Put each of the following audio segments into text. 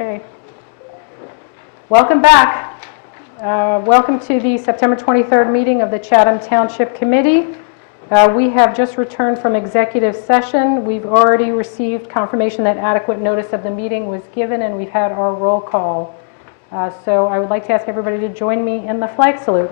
Okay. Welcome back. Welcome to the September 23rd meeting of the Chatham Township Committee. We have just returned from executive session. We've already received confirmation that adequate notice of the meeting was given, and we've had our roll call. So I would like to ask everybody to join me in the flag salute.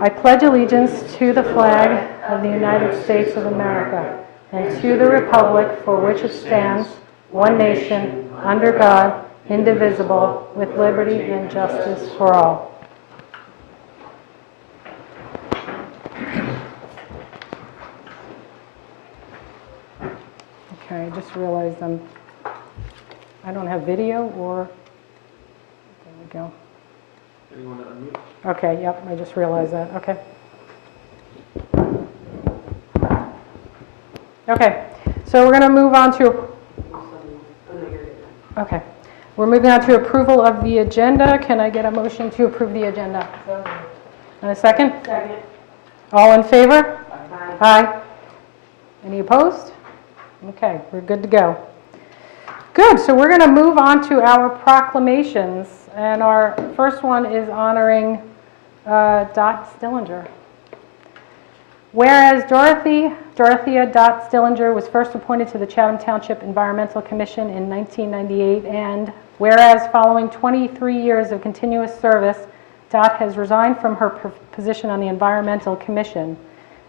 I pledge allegiance to the flag of the United States of America and to the republic for which it stands, one nation, under God, indivisible, with liberty and justice for all. Okay, I just realized I don't have video or, there we go. Anyone to unmute? Okay, yep, I just realized that, okay. Okay, so we're going to move on to, okay, we're moving on to approval of the agenda. Can I get a motion to approve the agenda? And a second? Second. All in favor? Aye. Aye. Any opposed? Okay, we're good to go. Good, so we're going to move on to our proclamations, and our first one is honoring Dot Stillinger. Whereas Dorothea Dot Stillinger was first appointed to the Chatham Township Environmental Commission in 1998, and whereas following 23 years of continuous service, Dot has resigned from her position on the Environmental Commission.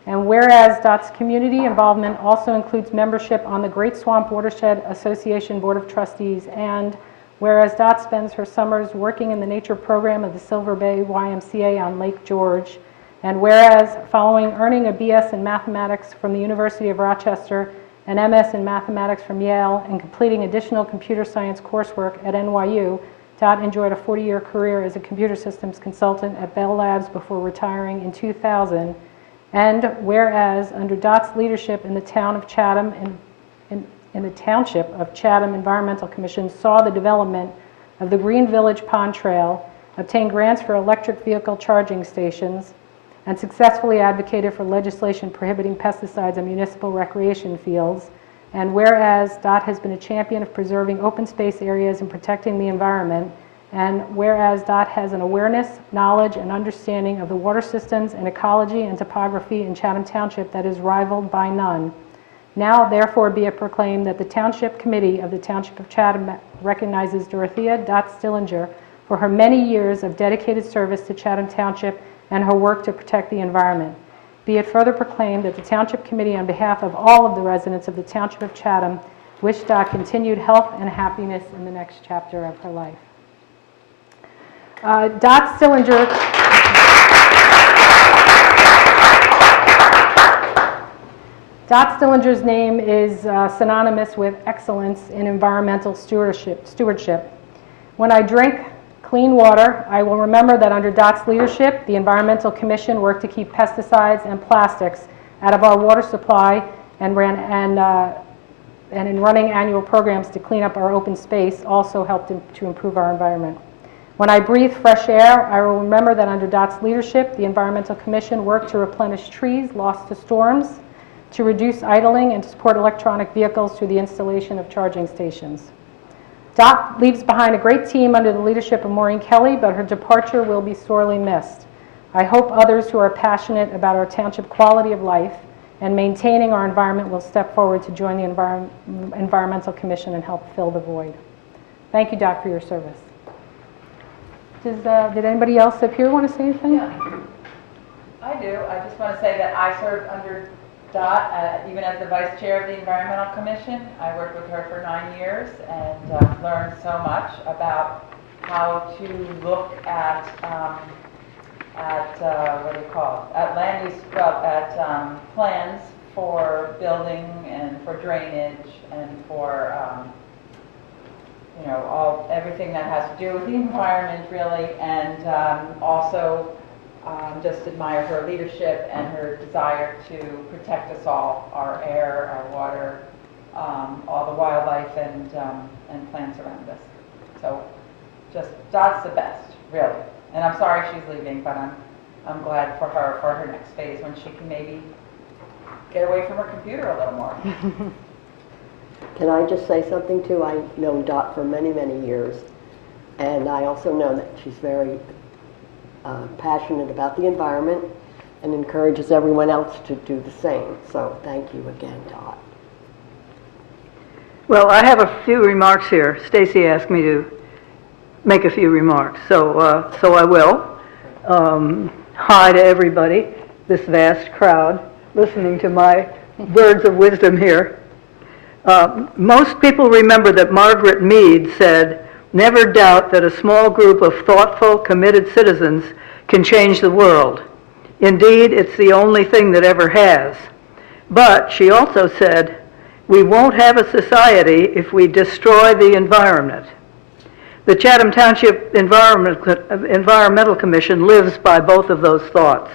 And whereas Dot's community involvement also includes membership on the Great Swamp Watershed Association Board of Trustees, and whereas Dot spends her summers working in the nature program of the Silver Bay YMCA on Lake George, and whereas following earning a BS in mathematics from the University of Rochester, an MS in mathematics from Yale, and completing additional computer science coursework at NYU, Dot enjoyed a 40-year career as a computer systems consultant at Bell Labs before retiring in 2000. And whereas under Dot's leadership in the town of Chatham, in the Township of Chatham Environmental Commission saw the development of the Green Village Pond Trail, obtained grants for electric vehicle charging stations, and successfully advocated for legislation prohibiting pesticides on municipal recreation fields. And whereas Dot has been a champion of preserving open space areas and protecting the environment, and whereas Dot has an awareness, knowledge, and understanding of the water systems and ecology and topography in Chatham Township that is rivaled by none. Now, therefore, be it proclaimed that the Township Committee of the Township of Chatham recognizes Dorothea Dot Stillinger for her many years of dedicated service to Chatham Township and her work to protect the environment. Be it further proclaimed that the Township Committee, on behalf of all of the residents of the Township of Chatham, wish Dot continued health and happiness in the next chapter of her life. Dot Stillinger. Dot Stillinger's name is synonymous with excellence in environmental stewardship. When I drink clean water, I will remember that under Dot's leadership, the Environmental Commission worked to keep pesticides and plastics out of our water supply and in running annual programs to clean up our open space also helped to improve our environment. When I breathe fresh air, I will remember that under Dot's leadership, the Environmental Commission worked to replenish trees lost to storms, to reduce idling, and to support electronic vehicles through the installation of charging stations. Dot leaves behind a great team under the leadership of Maureen Kelly, but her departure will be sorely missed. I hope others who are passionate about our township quality of life and maintaining our environment will step forward to join the Environmental Commission and help fill the void. Thank you, Dot, for your service. Did anybody else up here want to say anything? Yeah, I do. I just want to say that I served under Dot, even as the vice chair of the Environmental Commission. I worked with her for 9 years and learned so much about how to look at what do you call it? At land use, plans for building and for drainage and for everything that has to do with the environment, really, and also just admire her leadership and her desire to protect us all, our air, our water, all the wildlife and plants around us. So just Dot's the best, really. And I'm sorry she's leaving, but I'm glad for her next phase when she can maybe get away from her computer a little more. Can I just say something too? I've known Dot for many, many years, and I also know that she's very passionate about the environment and encourages everyone else to do the same. So thank you again, Dot. Well, I have a few remarks here. Stacy asked me to make a few remarks, so I will. Hi to everybody, this vast crowd, listening to my words of wisdom here. Most people remember that Margaret Mead said, "Never doubt that a small group of thoughtful, committed citizens can change the world. Indeed, it's the only thing that ever has." But she also said, "We won't have a society if we destroy the environment." The Chatham Township Environmental Commission lives by both of those thoughts.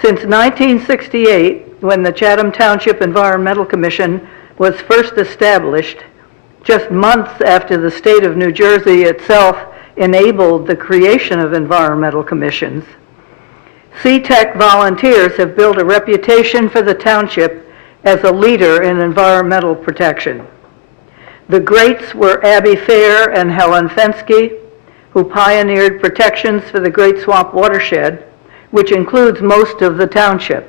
Since 1968, when the Chatham Township Environmental Commission was first established, just months after the state of New Jersey itself enabled the creation of environmental commissions, CTEC volunteers have built a reputation for the township as a leader in environmental protection. The greats were Abby Fair and Helen Fensky, who pioneered protections for the Great Swamp watershed, which includes most of the township.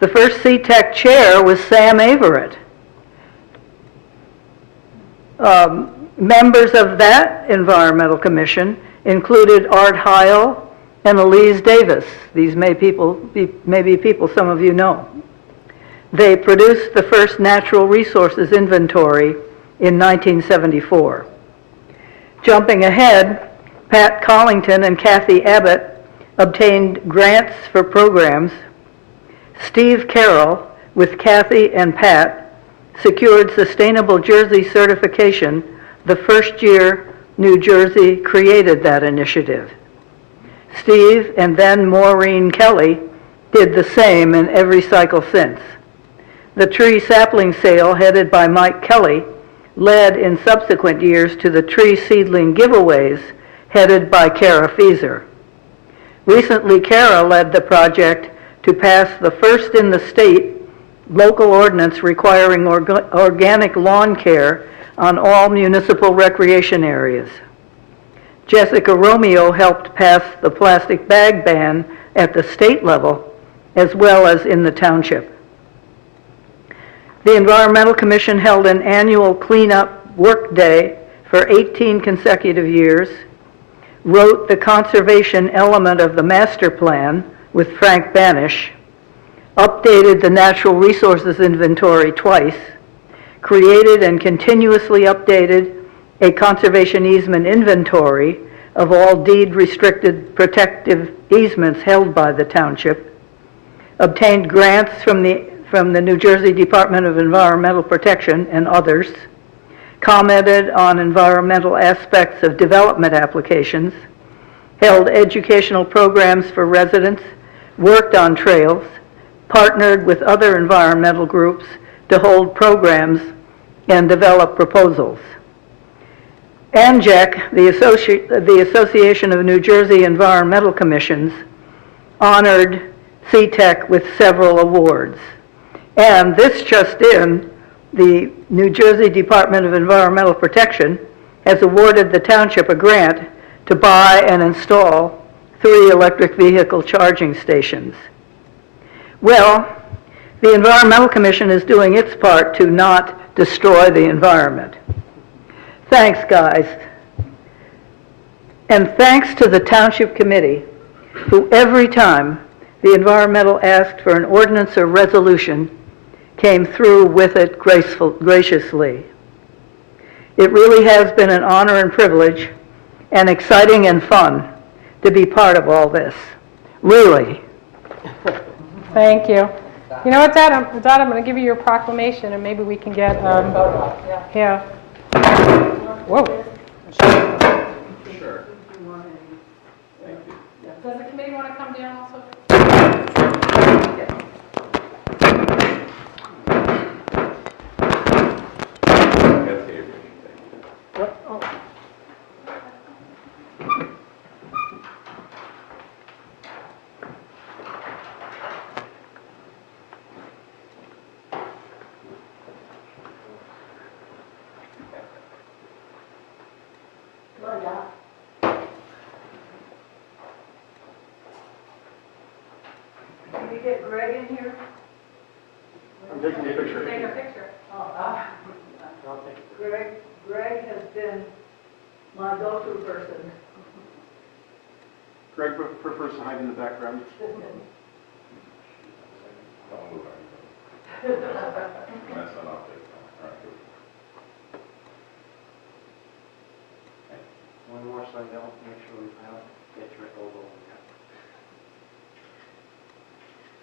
The first CTEC chair was Sam Averett. Members of that environmental commission included Art Heil and Elise Davis. These may be people some of you know. They produced the first natural resources inventory in 1974. Jumping ahead, Pat Collington and Kathy Abbott obtained grants for programs. Steve Carroll, with Kathy and Pat, secured Sustainable Jersey certification the first year New Jersey created that initiative. Steve and then Maureen Kelly did the same in every cycle since. The tree sapling sale headed by Mike Kelly led in subsequent years to the tree seedling giveaways headed by Kara Fieser. Recently, Kara led the project to pass the first in the state local ordinance requiring organic lawn care on all municipal recreation areas. Jessica Romeo helped pass the plastic bag ban at the state level as well as in the township. The Environmental Commission held an annual cleanup work day for 18 consecutive years, wrote the conservation element of the master plan with Frank Banish, updated the natural resources inventory twice, created and continuously updated a conservation easement inventory of all deed-restricted protective easements held by the township, obtained grants from the New Jersey Department of Environmental Protection and others, commented on environmental aspects of development applications, held educational programs for residents, worked on trails, partnered with other environmental groups to hold programs and develop proposals. ANJEC, the Association of New Jersey Environmental Commissions, honored CTEC with several awards. And this just in, the New Jersey Department of Environmental Protection has awarded the township a grant to buy and install 3 electric vehicle charging stations. Well, the Environmental Commission is doing its part to not destroy the environment. Thanks, guys. And thanks to the Township Committee, who every time the environmental asked for an ordinance or resolution, came through with it graciously. It really has been an honor and privilege, and exciting and fun to be part of all this. Really. Thank you. You know what, Dad? I'm going to give you your proclamation, and maybe we can get, yeah. Whoa. Sure. Does the committee want to come down also? get Greg in here? I'm taking a picture. Take a picture. I'll take it. Greg has been my go-to person. Greg prefers to hide in the background. One more so I don't make sure we get your elbow.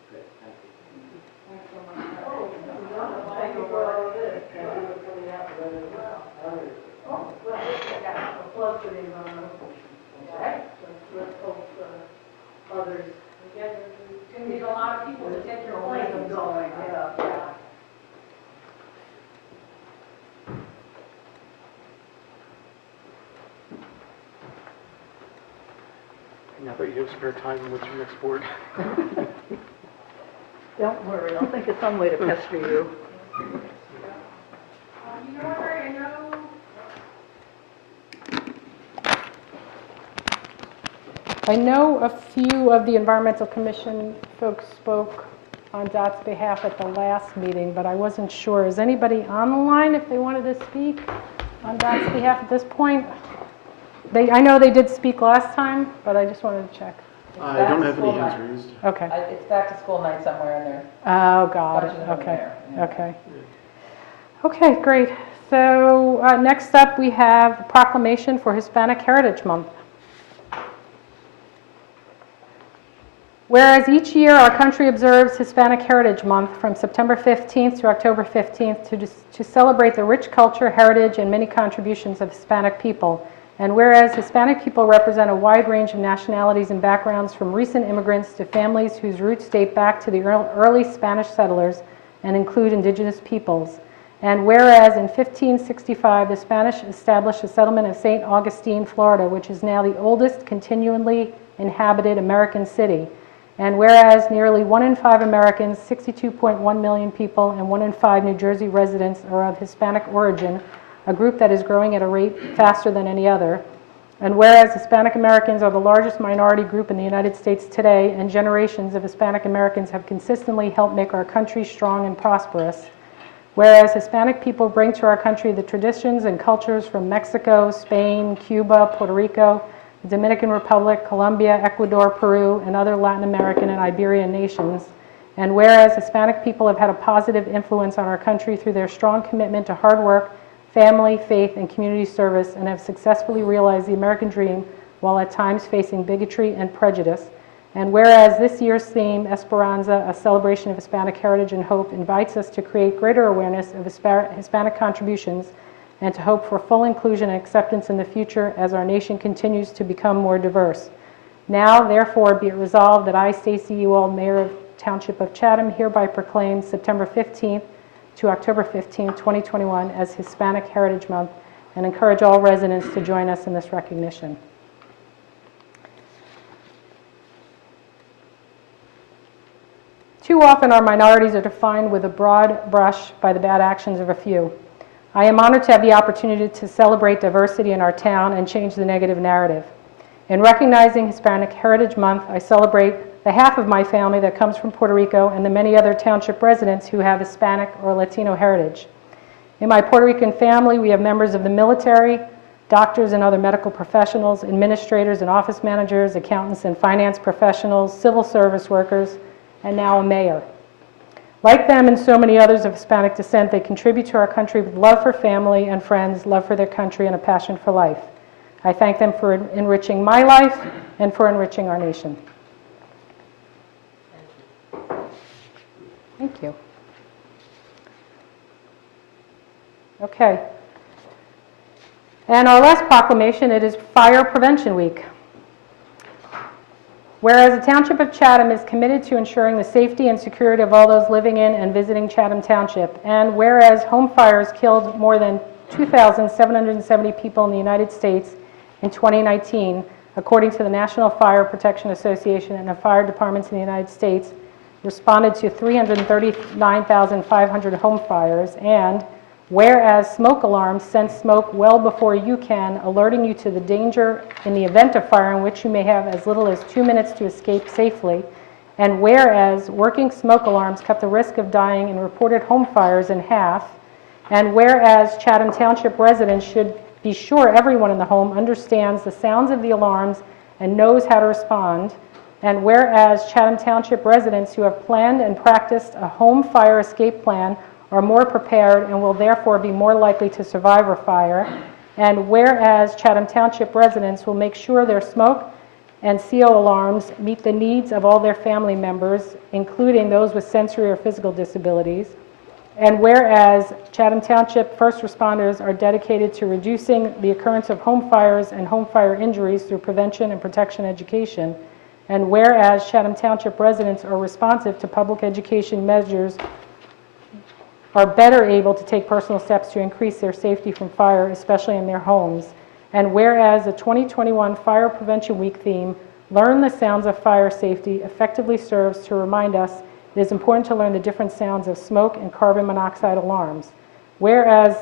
Good, thank you. Thank you for all of this. Thank you for coming out with it as well. Oh, well, a plug for the environmental. Okay. Let's hope others. You need a lot of people to take your Place place. them going, yeah. Now that you have spare time, what's your next board? Don't worry, I'll think of some way to pester you. You know what, I know. I know a few of the Environmental Commission folks spoke on DOT's behalf at the last meeting, but I wasn't sure. Is anybody on the line if they wanted to speak on DOT's behalf at this point? I know they did speak last time, but I just wanted to check. I don't have any hands raised. Okay. It's back to school night somewhere in there. Oh, got it. Bunch of them Okay. there, yeah. Okay. Okay, great. So next up, we have the proclamation for Hispanic Heritage Month. Whereas each year our country observes Hispanic Heritage Month from September 15th to October 15th to celebrate the rich culture, heritage, and many contributions of Hispanic people. And whereas Hispanic people represent a wide range of nationalities and backgrounds, from recent immigrants to families whose roots date back to the early Spanish settlers and include indigenous peoples. And whereas in 1565 the Spanish established the settlement of St. Augustine, Florida, which is now the oldest continually inhabited American city. And whereas nearly 1 in 5 Americans, 62.1 million people, and 1 in 5 New Jersey residents are of Hispanic origin, a group that is growing at a rate faster than any other. And whereas Hispanic Americans are the largest minority group in the United States today, and generations of Hispanic Americans have consistently helped make our country strong and prosperous. Whereas Hispanic people bring to our country the traditions and cultures from Mexico, Spain, Cuba, Puerto Rico, the Dominican Republic, Colombia, Ecuador, Peru, and other Latin American and Iberian nations. And whereas Hispanic people have had a positive influence on our country through their strong commitment to hard work, family, faith, and community service, and have successfully realized the American dream while at times facing bigotry and prejudice. And whereas this year's theme, Esperanza, a celebration of Hispanic heritage and hope, invites us to create greater awareness of Hispanic contributions and to hope for full inclusion and acceptance in the future as our nation continues to become more diverse. Now, therefore, be it resolved that I, Stacey Ewald, Mayor of Township of Chatham, hereby proclaim September 15th to October 15th, 2021 as Hispanic Heritage Month, and encourage all residents to join us in this recognition. Too often our minorities are defined with a broad brush by the bad actions of a few. I am honored to have the opportunity to celebrate diversity in our town and change the negative narrative. In recognizing Hispanic Heritage Month, I celebrate the half of my family that comes from Puerto Rico and the many other township residents who have Hispanic or Latino heritage. In my Puerto Rican family, we have members of the military, doctors and other medical professionals, administrators and office managers, accountants and finance professionals, civil service workers, and now a mayor. Like them and so many others of Hispanic descent, they contribute to our country with love for family and friends, love for their country, and a passion for life. I thank them for enriching my life and for enriching our nation. Thank you. Okay. And our last proclamation, it is Fire Prevention Week. Whereas the Township of Chatham is committed to ensuring the safety and security of all those living in and visiting Chatham Township, and whereas home fires killed more than 2,770 people in the United States in 2019, according to the National Fire Protection Association, and the fire departments in the United States responded to 339,500 home fires, and whereas smoke alarms sense smoke well before you can, alerting you to the danger in the event of fire, in which you may have as little as 2 minutes to escape safely, And whereas working smoke alarms cut the risk of dying in reported home fires in half, and whereas Chatham Township residents should be sure everyone in the home understands the sounds of the alarms and knows how to respond, and whereas Chatham Township residents who have planned and practiced a home fire escape plan are more prepared and will therefore be more likely to survive a fire, and whereas Chatham Township residents will make sure their smoke and CO alarms meet the needs of all their family members, including those with sensory or physical disabilities, and whereas Chatham Township first responders are dedicated to reducing the occurrence of home fires and home fire injuries through prevention and protection education, and whereas Chatham Township residents are responsive to public education measures, are better able to take personal steps to increase their safety from fire, especially in their homes, and whereas the 2021 Fire Prevention Week theme, Learn the Sounds of Fire Safety, effectively serves to remind us it is important to learn the different sounds of smoke and carbon monoxide alarms. Whereas,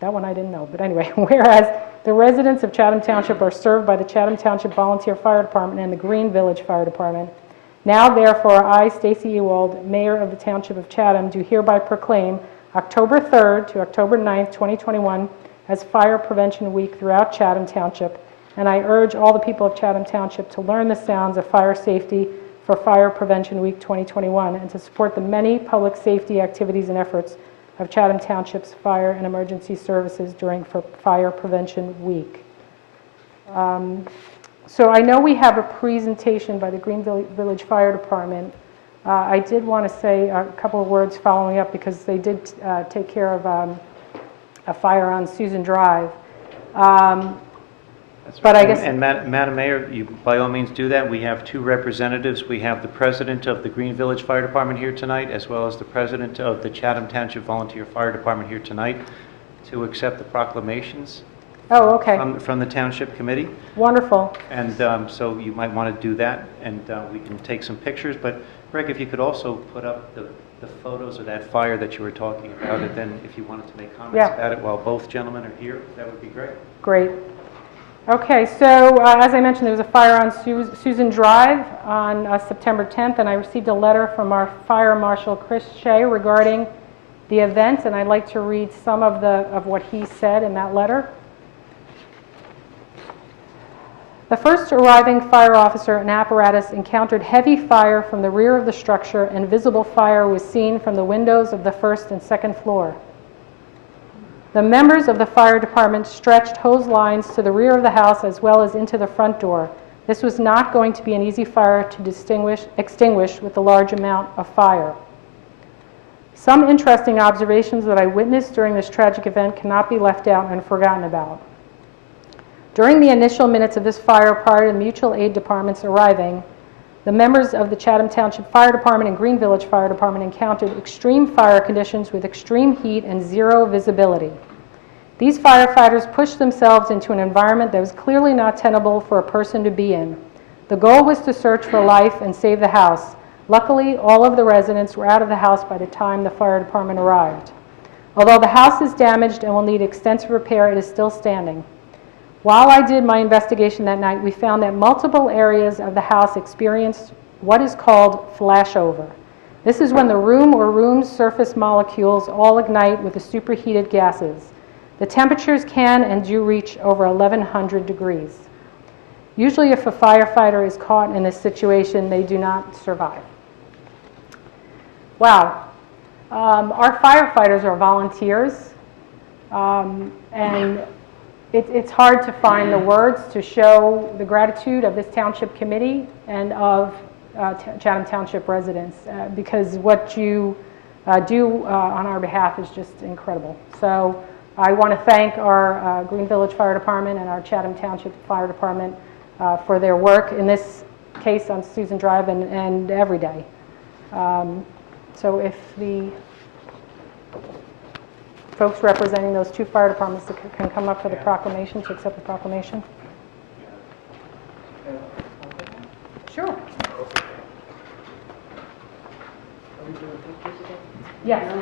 that one I didn't know, but anyway, whereas the residents of Chatham Township are served by the Chatham Township Volunteer Fire Department and the Green Village Fire Department. Now, therefore, I, Stacy Ewald, Mayor of the Township of Chatham, do hereby proclaim October 3rd to October 9th, 2021, as Fire Prevention Week throughout Chatham Township, and I urge all the people of Chatham Township to learn the sounds of fire safety for Fire Prevention Week 2021 and to support the many public safety activities and efforts of Chatham Township's fire and emergency services during Fire Prevention Week. So I know we have a presentation by the Green Village Fire Department. I did want to say a couple of words following up because they did take care of a fire on Susan Drive. But I guess... And Madam Mayor, you by all means do that. We have two representatives. We have the president of the Green Village Fire Department here tonight, as well as the president of the Chatham Township Volunteer Fire Department here tonight to accept the proclamations Oh, okay. from the Township Committee. Wonderful. And so you might want to do that, and we can take some pictures. But Greg, if you could also put up the photos of that fire that you were talking about, and then if you wanted to make comments Yeah. about it while both gentlemen are here, that would be great. Great. Okay, so as I mentioned, there was a fire on Susan Drive on September 10th, and I received a letter from our Fire Marshal Chris Shea regarding the event, and I'd like to read some of what he said in that letter. The first arriving fire officer and apparatus encountered heavy fire from the rear of the structure, and visible fire was seen from the windows of the first and second floor. The members of the fire department stretched hose lines to the rear of the house as well as into the front door. This was not going to be an easy fire to extinguish with the large amount of fire. Some interesting observations that I witnessed during this tragic event cannot be left out and forgotten about. During the initial minutes of this fire prior to the mutual aid departments arriving, the members of the Chatham Township Fire Department and Green Village Fire Department encountered extreme fire conditions with extreme heat and zero visibility. These firefighters pushed themselves into an environment that was clearly not tenable for a person to be in. The goal was to search for life and save the house. Luckily, all of the residents were out of the house by the time the fire department arrived. Although the house is damaged and will need extensive repair, it is still standing. While I did my investigation that night, we found that multiple areas of the house experienced what is called flashover. This is when the room or room's surface molecules all ignite with the superheated gases. The temperatures can and do reach over 1100 degrees. Usually if a firefighter is caught in this situation, they do not survive. Wow. Our firefighters are volunteers, and it's hard to find the words to show the gratitude of this township committee and of Chatham Township residents because what you do on our behalf is just incredible. So I want to thank our Green Village Fire Department and our Chatham Township Fire Department for their work in this case on Susan Drive and every day. So if the folks representing those two fire departments that can come up for the proclamation, to accept the proclamation. Sure. Yes.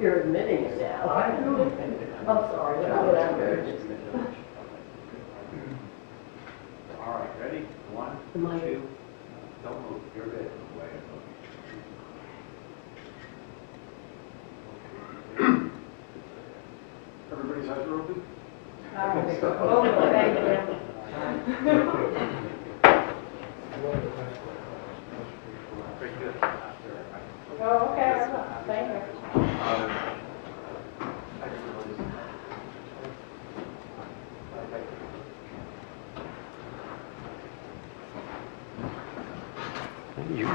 You're admitting it now. I'm sorry. All right, ready? One, Am I- two, don't move, you're good. Everybody's eyes are open? Thank you. Very good. Oh, okay, thank you.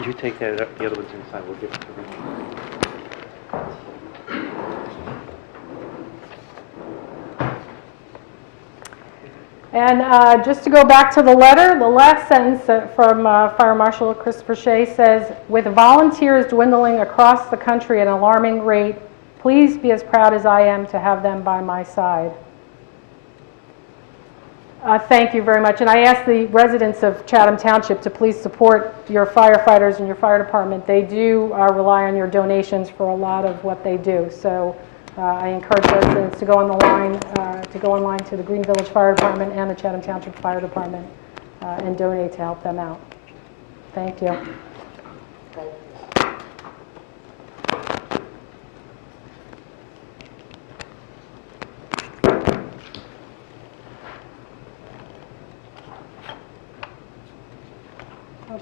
You take that, the other one's inside, we'll give it to Richard. And just to go back to the letter, the last sentence from Fire Marshal Christopher Shea says, "With volunteers dwindling across the country at an alarming rate, please be as proud as I am to have them by my side." Thank you very much. And I ask the residents of Chatham Township to please support your firefighters and your fire department. They do rely on your donations for a lot of what they do. So I encourage residents to go online to the Green Village Fire Department and the Chatham Township Fire Department and donate to help them out. Thank you.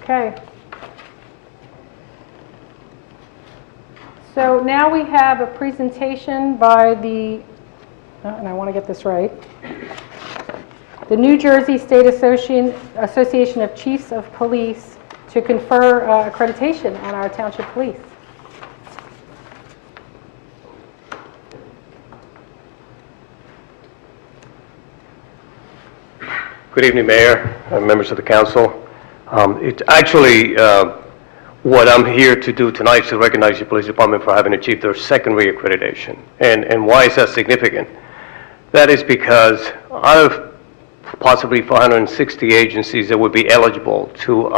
Okay. So now we have a presentation by the, and I want to get this right, the New Jersey State Association of Chiefs of Police to confer accreditation on our township police. Good evening, Mayor, members of the council. It's actually what I'm here to do tonight is to recognize the police department for having achieved their second reaccreditation. And why is that significant? That is because out of possibly 460 agencies that would be eligible to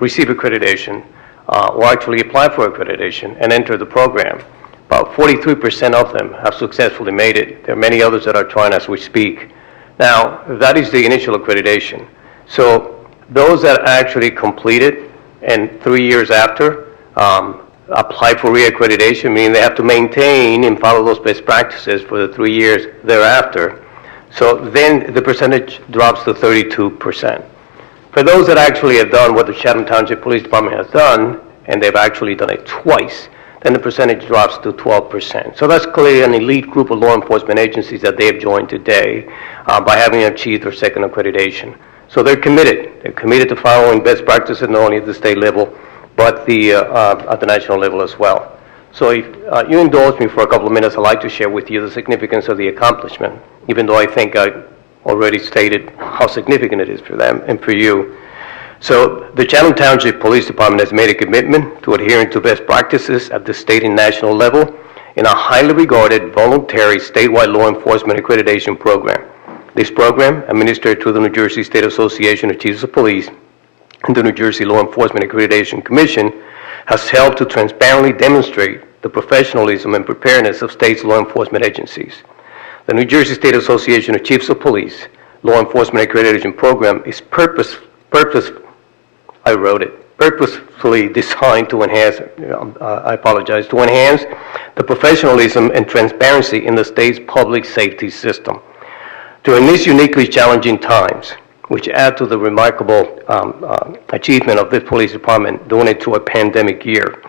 receive accreditation or actually apply for accreditation and enter the program, about 43% of them have successfully made it. There are many others that are trying as we speak. Now, that is the initial accreditation. So those that actually completed and 3 years after apply for reaccreditation, meaning they have to maintain and follow those best practices for the 3 years thereafter. So then the percentage drops to 32%. For those that actually have done what the Chatham Township Police Department has done, and they've actually done it twice, then the percentage drops to 12%. So that's clearly an elite group of law enforcement agencies that they have joined today by having achieved their second accreditation. So they're committed. They're committed to following best practices not only at the state level, but at the national level as well. So if you indulge me for a couple of minutes, I'd like to share with you the significance of the accomplishment, even though I think I already stated how significant it is for them and for you. So the Chatham Township Police Department has made a commitment to adhering to best practices at the state and national level in a highly regarded voluntary statewide law enforcement accreditation program. This program, administered through the New Jersey State Association of Chiefs of Police and the New Jersey Law Enforcement Accreditation Commission, has helped to transparently demonstrate the professionalism and preparedness of state's law enforcement agencies. The New Jersey State Association of Chiefs of Police Law Enforcement Accreditation Program is purposefully designed to enhance, to enhance the professionalism and transparency in the state's public safety system. During these uniquely challenging times, which add to the remarkable achievement of this police department doing it to a pandemic year.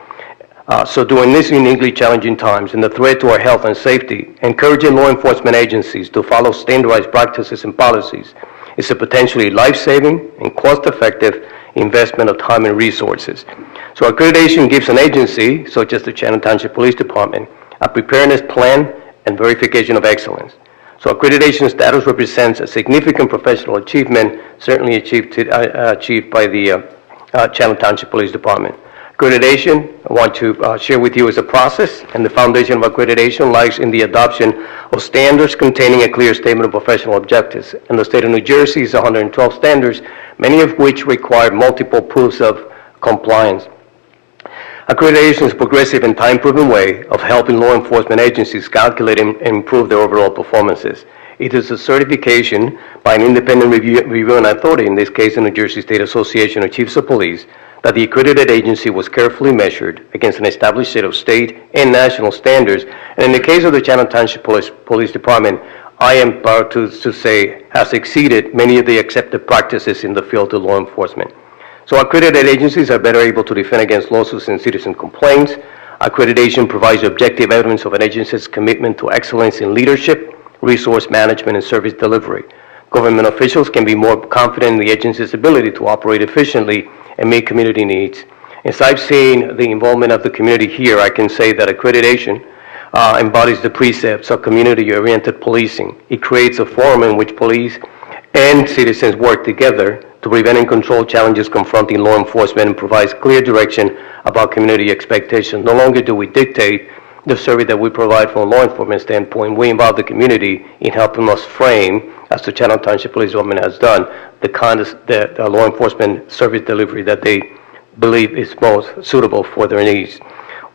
So during these uniquely challenging times and the threat to our health and safety, encouraging law enforcement agencies to follow standardized practices and policies is a potentially life-saving and cost-effective investment of time and resources. So accreditation gives an agency, such as the Chatham Township Police Department, a preparedness plan and verification of excellence. So accreditation status represents a significant professional achievement, certainly achieved by the Chatham Township Police Department. Accreditation, I want to share with you, is a process, and the foundation of accreditation lies in the adoption of standards containing a clear statement of professional objectives. In the state of New Jersey, it's 112 standards, many of which require multiple proofs of compliance. Accreditation is a progressive and time-proven way of helping law enforcement agencies calculate and improve their overall performances. It is a certification by an independent reviewing authority, in this case the New Jersey State Association of Chiefs of Police, that the accredited agency was carefully measured against an established set of state and national standards. And in the case of the Chatham Township Police Department, I am proud to say has exceeded many of the accepted practices in the field of law enforcement. So accredited agencies are better able to defend against lawsuits and citizen complaints. Accreditation provides objective evidence of an agency's commitment to excellence in leadership, resource management, and service delivery. Government officials can be more confident in the agency's ability to operate efficiently and meet community needs. As I've seen the involvement of the community here, I can say that accreditation embodies the precepts of community-oriented policing. It creates a forum in which police and citizens work together to prevent and control challenges confronting law enforcement, and provides clear direction about community expectations. No longer do we dictate the service that we provide from a law enforcement standpoint. We involve the community in helping us frame, as the Chatham Township Police Department has done, the kind of the law enforcement service delivery that they believe is most suitable for their needs.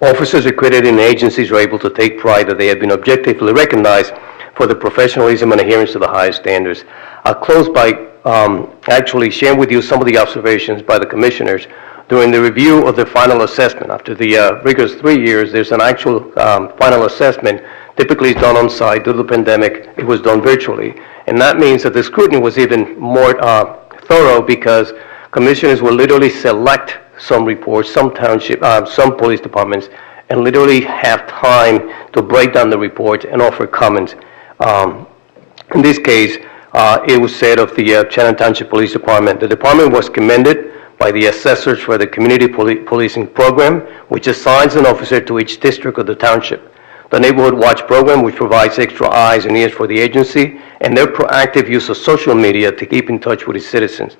Officers accredited in agencies are able to take pride that they have been objectively recognized for their professionalism and adherence to the highest standards. I'll close by actually sharing with you some of the observations by the commissioners during the review of the final assessment. After the rigorous 3 years, there's an actual final assessment. Typically it's done on site. Due to the pandemic, it was done virtually. And that means that the scrutiny was even more thorough, because commissioners will literally select some reports, some township, some police departments, and literally have time to break down the report and offer comments. In this case, it was said of the Chatham Township Police Department, the department was commended by the assessors for the community policing program, which assigns an officer to each district of the township. The Neighborhood Watch program, which provides extra eyes and ears for the agency, and their proactive use of social media to keep in touch with its citizens.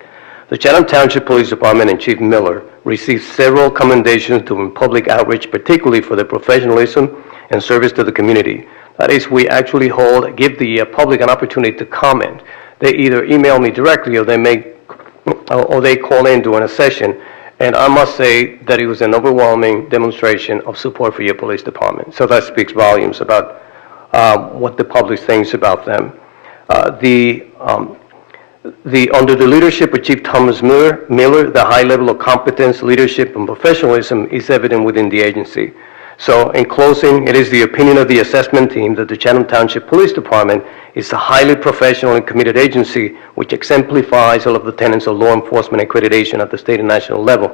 The Chatham Township Police Department and Chief Miller received several commendations during public outreach, particularly for their professionalism and service to the community. That is, we actually give the public an opportunity to comment. They either email me directly, or they call in during a session. And I must say that it was an overwhelming demonstration of support for your police department. So that speaks volumes about what the public thinks about them. Under the leadership of Chief Thomas Miller, the high level of competence, leadership, and professionalism is evident within the agency. So in closing, it is the opinion of the assessment team that the Chatham Township Police Department is a highly professional and committed agency which exemplifies all of the tenets of law enforcement accreditation at the state and national level.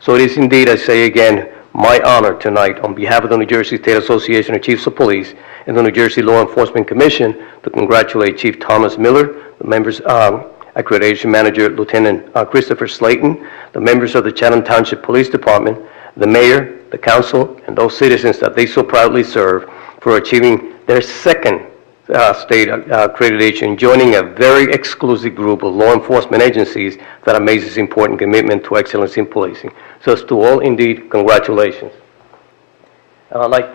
So it is indeed, I say again, my honor tonight, on behalf of the New Jersey State Association of Chiefs of Police and the New Jersey Law Enforcement Commission, to congratulate Chief Thomas Miller, the members, Accreditation Manager Lieutenant Christopher Slayton, the members of the Chatham Township Police Department, the mayor, the council, and those citizens that they so proudly serve, for achieving their second state accreditation, joining a very exclusive group of law enforcement agencies that amazes important commitment to excellence in policing. So to all, indeed, congratulations.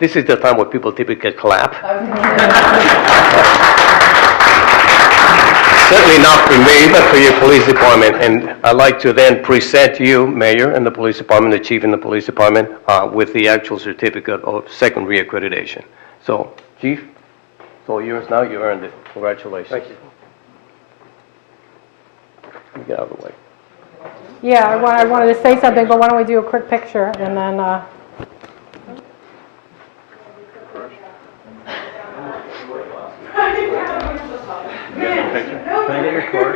This is the time where people typically clap. Certainly not for me, but for your police department. And I'd like to then present you, Mayor, and the police department, the chief in the police department, with the actual certificate of second reaccreditation. So, Chief, it's all yours now. You earned it. Congratulations. Thank you. Let me get out of the way. Yeah, I wanted to say something, but why don't we do a quick picture, and then... Can I get your cord?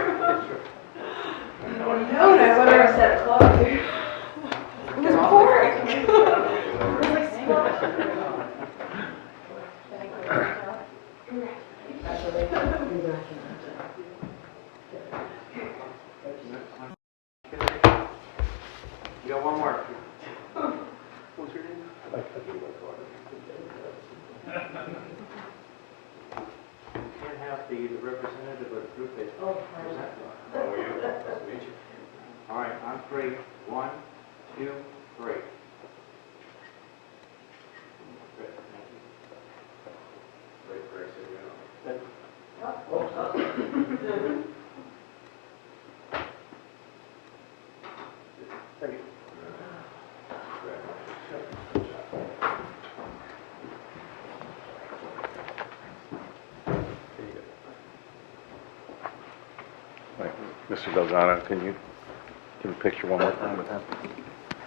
You got one more. What's your name? Can't have the representative of the group that present. All right, on three. 1, 2, 3. Good, thank you. Thank you. Mr. Delgado, can you give a picture one more time with him?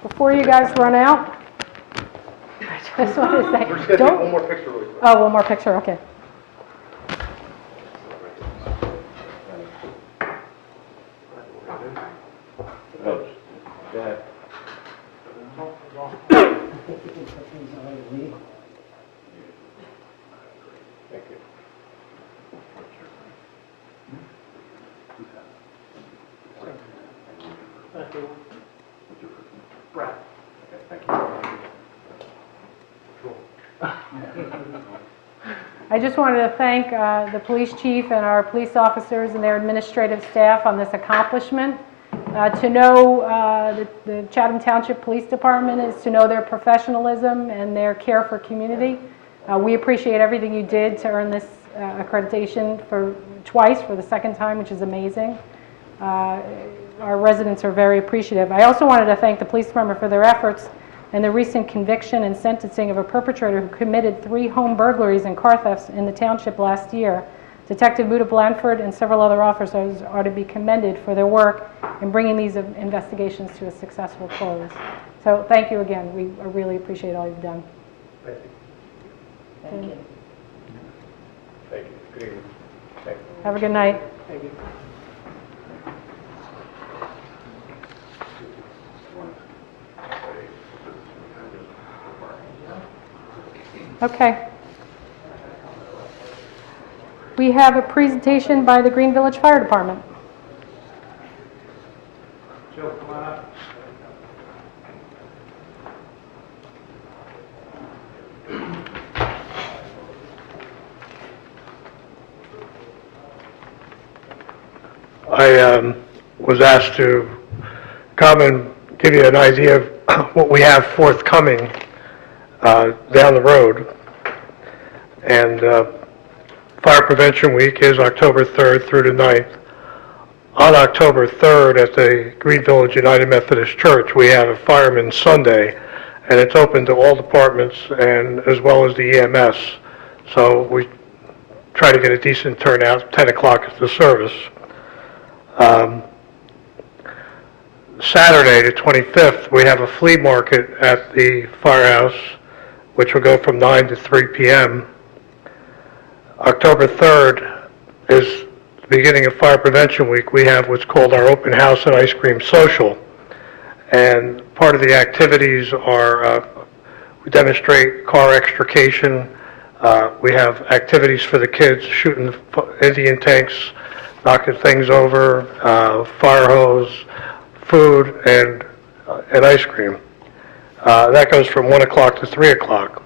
Before you guys run out, I just want to say, We're just gonna take one more picture really quick. Oh, one more picture, okay. Go ahead. Thank you. Brad. Thank you. I just wanted to thank the police chief and our police officers and their administrative staff on this accomplishment. To know the Chatham Township Police Department is to know their professionalism and their care for community. We appreciate everything you did to earn this accreditation for twice, for the second time, which is amazing. Our residents are very appreciative. I also wanted to thank the police department for their efforts and the recent conviction and sentencing of a perpetrator who committed 3 home burglaries and car thefts in the township last year. Detective Buda Blanford and several other officers are to be commended for their work in bringing these investigations to a successful close. So thank you again. We really appreciate all you've done. Thank you. Thank you. Thank you. Good evening. Thank you. Have a good night. Thank you. Okay. We have a presentation by the Green Village Fire Department. Joe, come on up. I was asked to come and give you an idea of what we have forthcoming down the road. And Fire Prevention Week is October 3rd through the 9th. On October 3rd at the Green Village United Methodist Church, we have a Fireman's Sunday, and it's open to all departments and as well as the EMS. So we try to get a decent turnout, 10 o'clock is the service. Saturday, the 25th, we have a flea market at the firehouse, which will go from 9 to 3 p.m. October 3rd is the beginning of Fire Prevention Week. We have what's called our Open House and Ice Cream Social. And part of the activities are we demonstrate car extrication. We have activities for the kids, shooting Indian tanks, knocking things over, fire hose, food, and ice cream. That goes from 1 o'clock to 3 o'clock.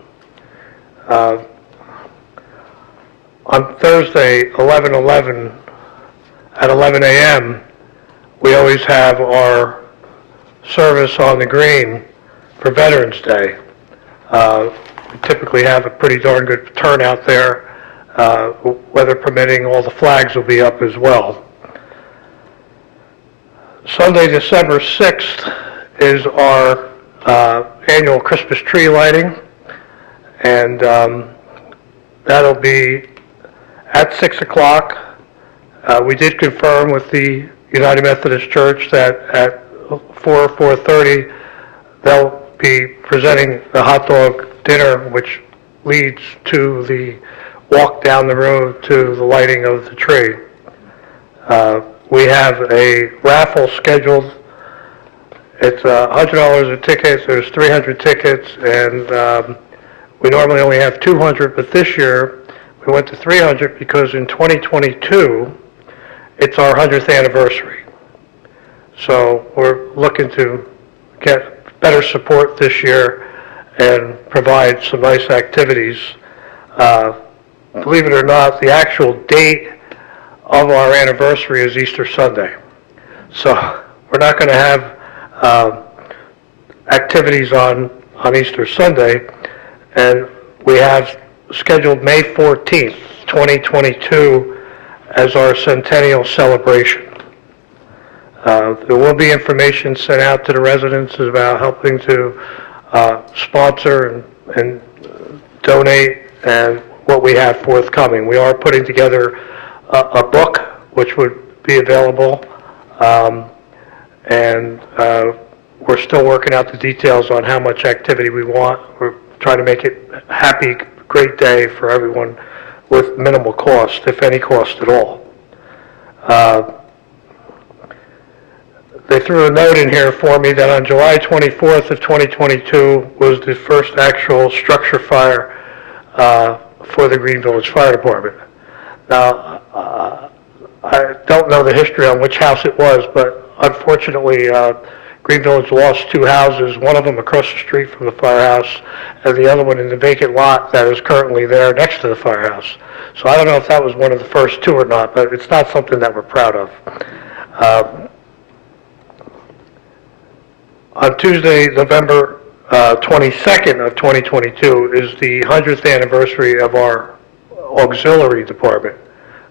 On Thursday, 11/11, at 11 a.m., we always have our service on the green for Veterans Day. We typically have a pretty darn good turnout there. Weather permitting, all the flags will be up as well. Sunday, December 6th is our annual Christmas tree lighting, and that'll be at 6 o'clock. We did confirm with the United Methodist Church that at 4:30 they'll be presenting the hot dog dinner, which leads to the walk down the road to the lighting of the tree. We have a raffle scheduled. It's $100 a ticket. There's 300 tickets, and we normally only have 200, but this year we went to 300 because in 2022 it's our 100th anniversary. So we're looking to get better support this year and provide some nice activities. Believe it or not, the actual date of our anniversary is Easter Sunday. So we're not going to have activities on Easter Sunday, and we have scheduled May 14th, 2022 as our centennial celebration. There will be information sent out to the residents about helping to sponsor and donate and what we have forthcoming. We are putting together a book which would be available And we're still working out the details on how much activity we want. We're trying to make it a happy, great day for everyone with minimal cost, if any cost at all. They threw a note in here for me that on July 24th of 2022 was the first actual structure fire for the Green Village Fire Department. Now, I don't know the history on which house it was, but unfortunately, Green Village lost 2 houses, one of them across the street from the firehouse, and the other one in the vacant lot that is currently there next to the firehouse. So I don't know if that was one of the first 2 or not, but it's not something that we're proud of. On Tuesday, November 22nd of 2022 is the 100th anniversary of our auxiliary department,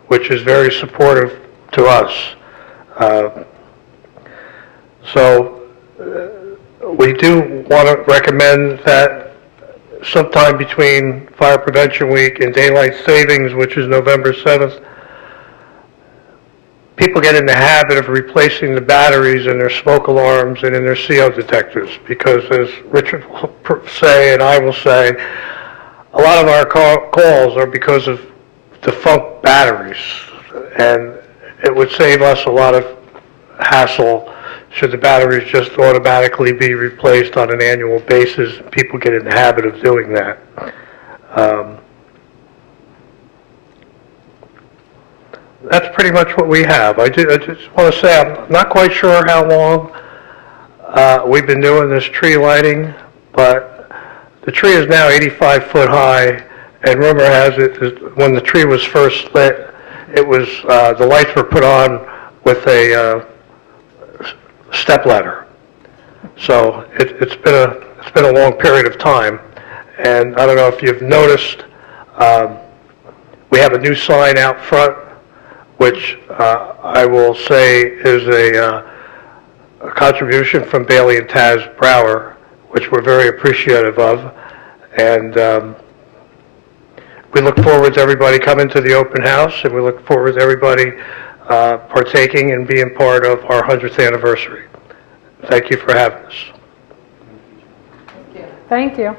which is very supportive to us. We do want to recommend that sometime between Fire Prevention Week and Daylight Savings, which is November 7th, people get in the habit of replacing the batteries in their smoke alarms and in their CO detectors, because as Richard will say and I will say, a lot of our calls are because of defunct batteries, and it would save us a lot of hassle should the batteries just automatically be replaced on an annual basis. People get in the habit of doing that. That's pretty much what we have. I just want to say I'm not quite sure how long we've been doing this tree lighting, but the tree is now 85 foot high, and rumor has it that when the tree was first lit, it was the lights were put on with a step ladder. So it's been a long period of time, and I don't know if you've noticed, we have a new sign out front, which I will say is a contribution from Bailey and Taz Brower, which we're very appreciative of, and we look forward to everybody coming to the open house, and we look forward to everybody partaking and being part of our 100th anniversary. Thank you for having us. Thank you.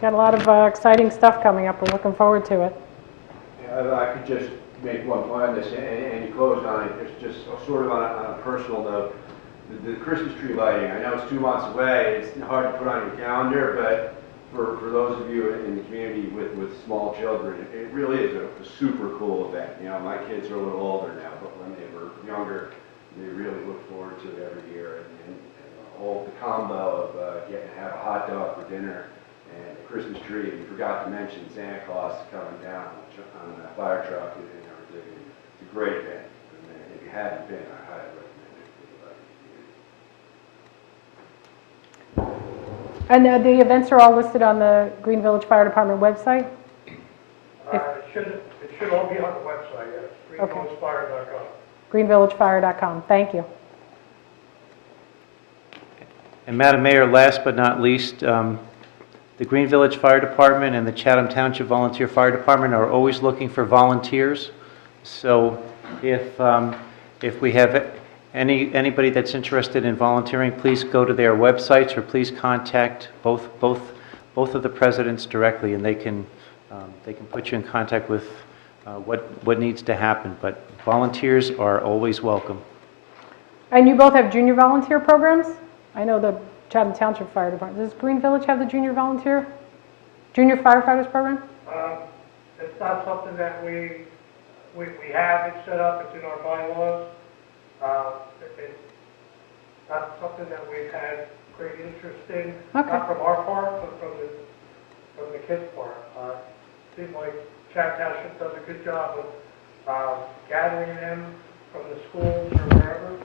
Got a lot of exciting stuff coming up. We're looking forward to it. I could just make one point on this, and you closed on it. It's just sort of on a personal note. The Christmas tree lighting, I know it's 2 months away. It's hard to put on your calendar, but for those of you in the community with small children, it really is a super cool event. You know, my kids are a little older now, but when they were younger, they really look forward to it every year. And the combo of getting to have a hot dog for dinner and a Christmas tree, and you forgot to mention Santa Claus coming down on a fire truck and everything. It's a great event. And if you haven't been, I highly recommend it. And the events are all listed on the Green Village Fire Department website? It should all be on the website, yes, greenvillagefire.com. greenvillagefire.com. Thank you. And Madam Mayor, last but not least, the Green Village Fire Department and the Chatham Township Volunteer Fire Department are always looking for volunteers. So if we have anybody that's interested in volunteering, please go to their websites or please contact both of the presidents directly, and they can put you in contact with what needs to happen. But volunteers are always welcome. And you both have junior volunteer programs? I know the Chatham Township Fire Department. Does Green Village have the junior firefighters program? It's not something that we have it set up. It's in our bylaws. It's not something that we've had great interest in, Okay. not from our part, but from the kids' part. Seems like Chatham Township does a good job of gathering them from the schools or wherever.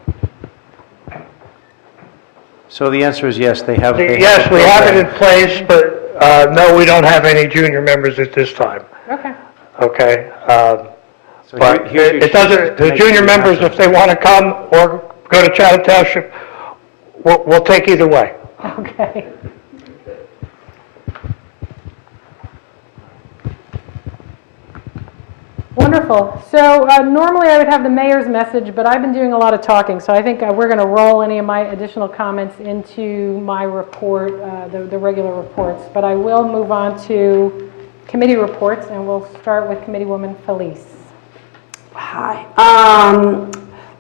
So the answer is yes, they have. Yes, we have it in place, but no, we don't have any junior members at this time. Okay. Okay? So But here's your it doesn't, chance to the make junior sure members, you have if they want to come or go to Chatham Township, we'll take either way. Okay. Wonderful. So normally I would have the mayor's message, but I've been doing a lot of talking, so I think we're going to roll any of my additional comments into my report, the regular reports. But I will move on to committee reports, and we'll start with Committeewoman Felice. Hi.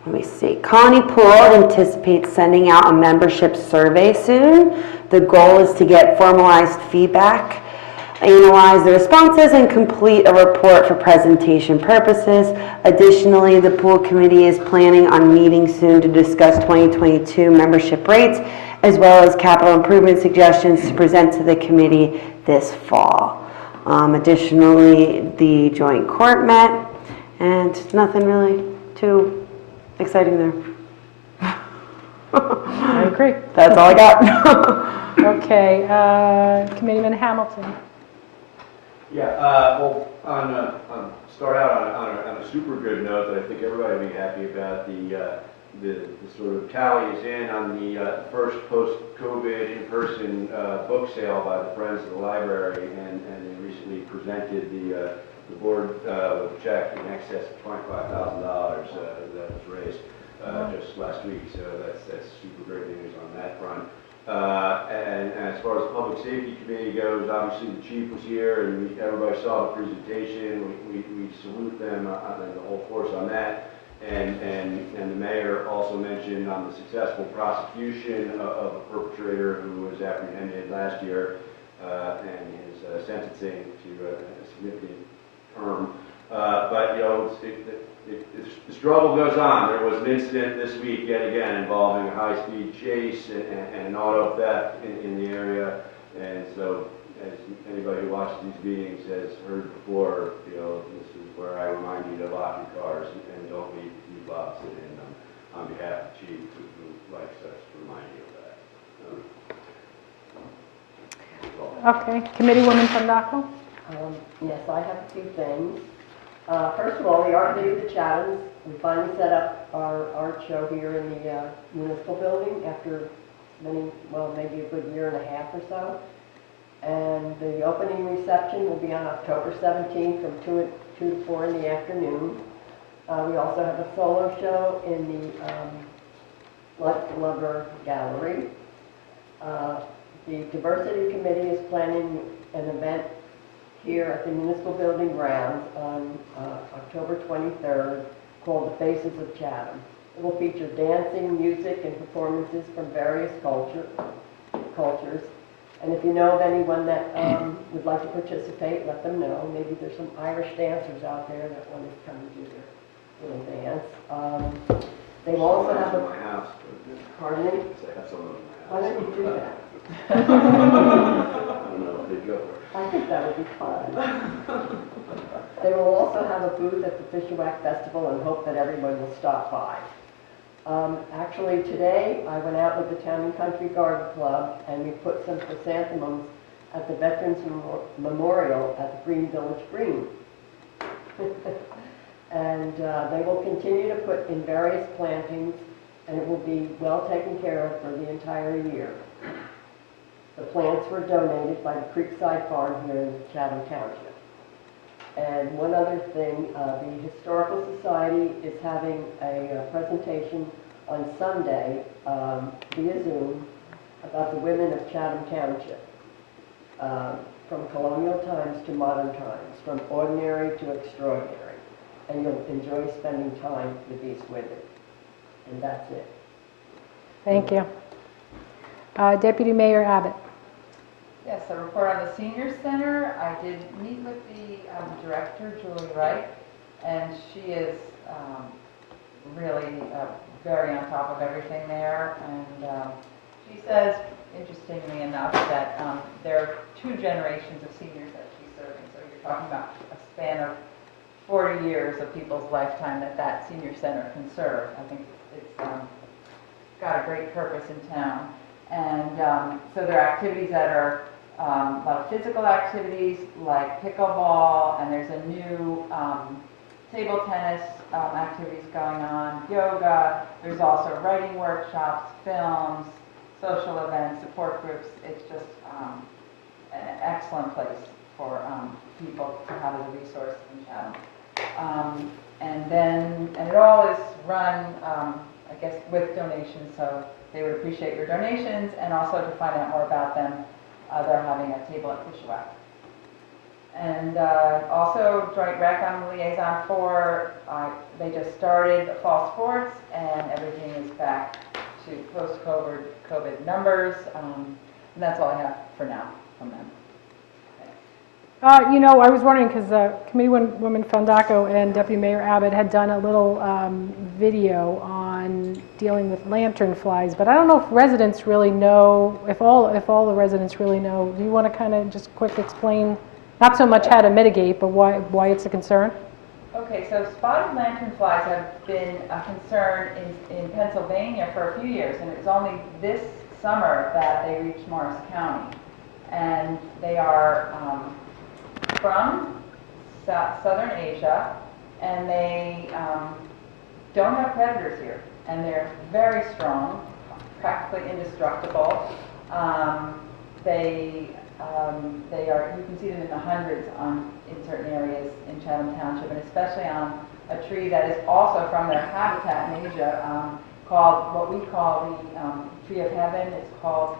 Let me see. Colony Pool anticipates sending out a membership survey soon. The goal is to get formalized feedback, analyze the responses, and complete a report for presentation purposes. Additionally, the pool committee is planning on meeting soon to discuss 2022 membership rates, as well as capital improvement suggestions to present to the committee this fall. Additionally, the joint court met, and nothing really too exciting there. I agree. That's all I got. Okay, Committeeman Hamilton. Yeah, well, start out on a super good note that I think everybody will be happy about. The sort of tally is in on the first post-COVID in-person book sale by the Friends of the Library, and they recently presented the board with a check in excess of $25,000 that was raised just last week. So that's super great news on that front. And as far as the Public Safety Committee goes, obviously the chief was here and everybody saw the presentation. We salute them and the whole force on that. And the mayor also mentioned on the successful prosecution of a perpetrator who was apprehended last year and his sentencing to a significant term. But, you know, the struggle goes on. There was an incident this week, yet again, involving a high-speed chase and an auto theft in the area. And so, as anybody who watches these meetings has heard before, you know, this is where I remind you to lock your cars and don't leave the box. And on behalf of the chief, who likes us to remind you of that. Okay, Committeewoman Fundako. Yes, I have a few things. First of all, the Art League of the Chathams, we finally set up our art show here in the municipal building after maybe a good year and a half or so. And the opening reception will be on October 17th from 2 to 4 in the afternoon. We also have a solo show in the Life Lover Gallery. The Diversity Committee is planning an event here at the municipal building grounds on October 23rd called The Faces of Chatham. It will feature dancing, music, and performances from various cultures. And if you know of anyone that would like to participate, let them know. Maybe there's some Irish dancers out there that want to come and do their little dance. They will also have in my house. Pardon me? I have someone in my Why house. don't you do that? I don't know if they'd go for it. I think that would be fun. They will also have a booth at the Fishwack Festival and hope that everyone will stop by. Actually, today I went out with the Town and Country Garden Club and we put some chrysanthemums at the Veterans Memorial at the Green Village Green. And they will continue to put in various plantings and it will be well taken care of for the entire year. The plants were donated by the Creekside Farm here in Chatham Township. And one other thing, the Historical Society is having a presentation on Sunday via Zoom about the women of Chatham Township, from colonial times to modern times, from ordinary to extraordinary. And you'll enjoy spending time with these women. And that's it. Thank you. Deputy Mayor Abbott. Yes, a report on the Senior Center. I did meet with the director, Julie Wright, and she is really very on top of everything there. And she says, interestingly enough, that there are 2 generations of seniors that she's serving. So you're talking about a span of 40 years of people's lifetime that Senior Center can serve. I think it's got a great purpose in town. And so there are activities that are a lot of physical activities like pickleball, and there's a new table tennis activities going on, yoga. There's also writing workshops, films, social events, support groups. It's just an excellent place for people to have as a resource in Chatham. And it all is run, I guess, with donations, so they would appreciate your donations, and also to find out more about them, they're having a table at Fishwack. And also Joint Rec, I'm liaison for, they just started fall sports, and everything is back to post-COVID numbers, and that's all I have for now from them. You know, I was wondering, because Committeewoman Fondaco and Deputy Mayor Abbott had done a little video on dealing with lantern flies, but I don't know if residents really know, if all the residents really know. Do you want to kind of just quick explain, not so much how to mitigate, but why it's a concern? Okay, so spotted lanternflies have been a concern in Pennsylvania for a few years, and it was only this summer that they reached Morris County. And they are from Southern Asia, and they don't have predators here, and they're very strong, practically indestructible. They are, you can see them in the hundreds in certain areas in Chatham Township, and especially on a tree that is also from their habitat in Asia, called what we call the tree of heaven. It's called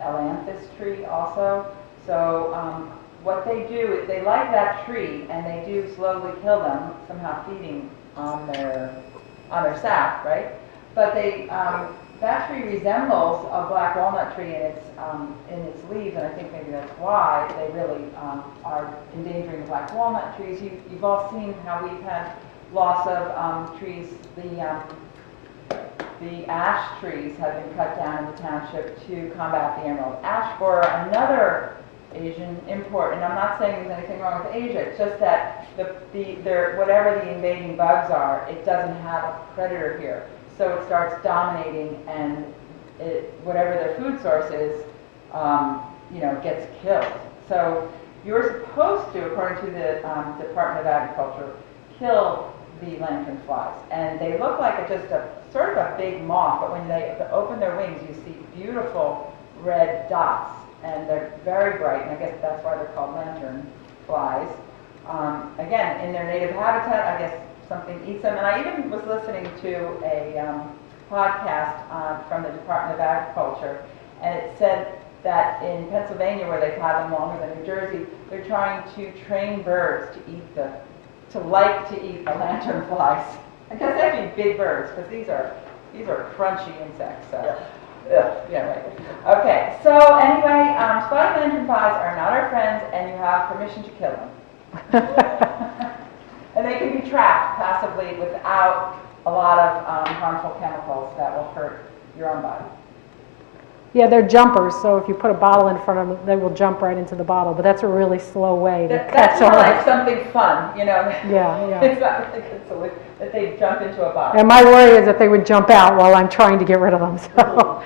Ailanthus tree also. So what they do is they like that tree, and they do slowly kill them, somehow feeding on their sap, right? But that tree resembles a black walnut tree in its leaves, and I think maybe that's why they really are endangering the black walnut trees. You've all seen how we've had loss of trees. The ash trees have been cut down in the township to combat the emerald ash borer, another Asian import. And I'm not saying there's anything wrong with Asia. It's just that whatever the invading bugs are, it doesn't have a predator here. So it starts dominating, and whatever their food source is, gets killed. So you're supposed to, according to the Department of Agriculture, kill the lanternflies. And they look like just a sort of a big moth, but when they open their wings, you see beautiful red dots, and they're very bright, and I guess that's why they're called lanternflies. Again, in their native habitat, I guess something eats them. And I even was listening to a podcast from the Department of Agriculture, and it said that in Pennsylvania, where they've had them longer than New Jersey, they're trying to train birds to eat the lanternflies. I guess they have to be big birds, because these are crunchy insects. So. Yeah, right. Okay, so anyway, spotted lanternflies are not our friends, and you have permission to kill them. And they can be trapped passively without a lot of harmful chemicals that will hurt your own body. Yeah, they're jumpers, so if you put a bottle in front of them, they will jump right into the bottle, but that's a really slow way to catch That's more on. like something fun, Yeah. It's not like that they jump into a bottle. And my worry is that they would jump out while I'm trying to get rid of them, so.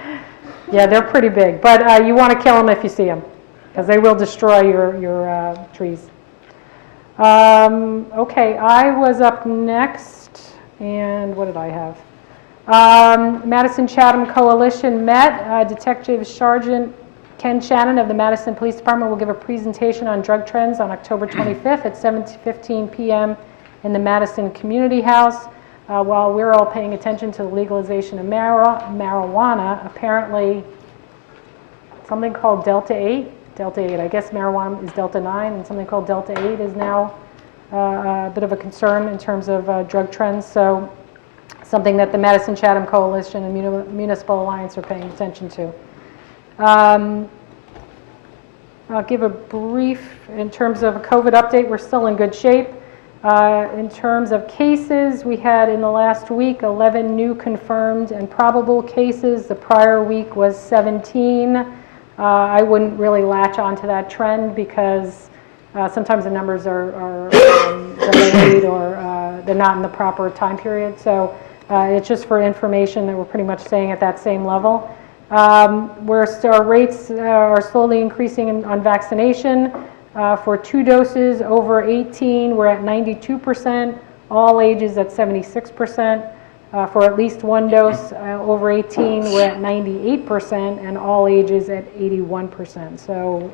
Yeah, they're pretty big, but you want to kill them if you see them, because they will destroy your trees. Okay, I was up next, and what did I have? Madison Chatham Coalition met. Detective Sergeant Ken Shannon of the Madison Police Department will give a presentation on drug trends on October 25th at 7:15 p.m. in the Madison Community House. While we're all paying attention to the legalization of marijuana, apparently something called Delta 8, I guess marijuana is Delta 9, and something called Delta 8 is now a bit of a concern in terms of drug trends. So something that the Madison Chatham Coalition and Municipal Alliance are paying attention to. I'll give a brief, in terms of a COVID update, we're still in good shape. In terms of cases, we had in the last week 11 new confirmed and probable cases. The prior week was 17. I wouldn't really latch onto that trend because sometimes the numbers are delayed or they're not in the proper time period. So it's just for information that we're pretty much staying at that same level. Our rates are slowly increasing on vaccination. For 2 doses over 18, we're at 92%, all ages at 76%. For at least 1 dose over 18, we're at 98%, and all ages at 81%. So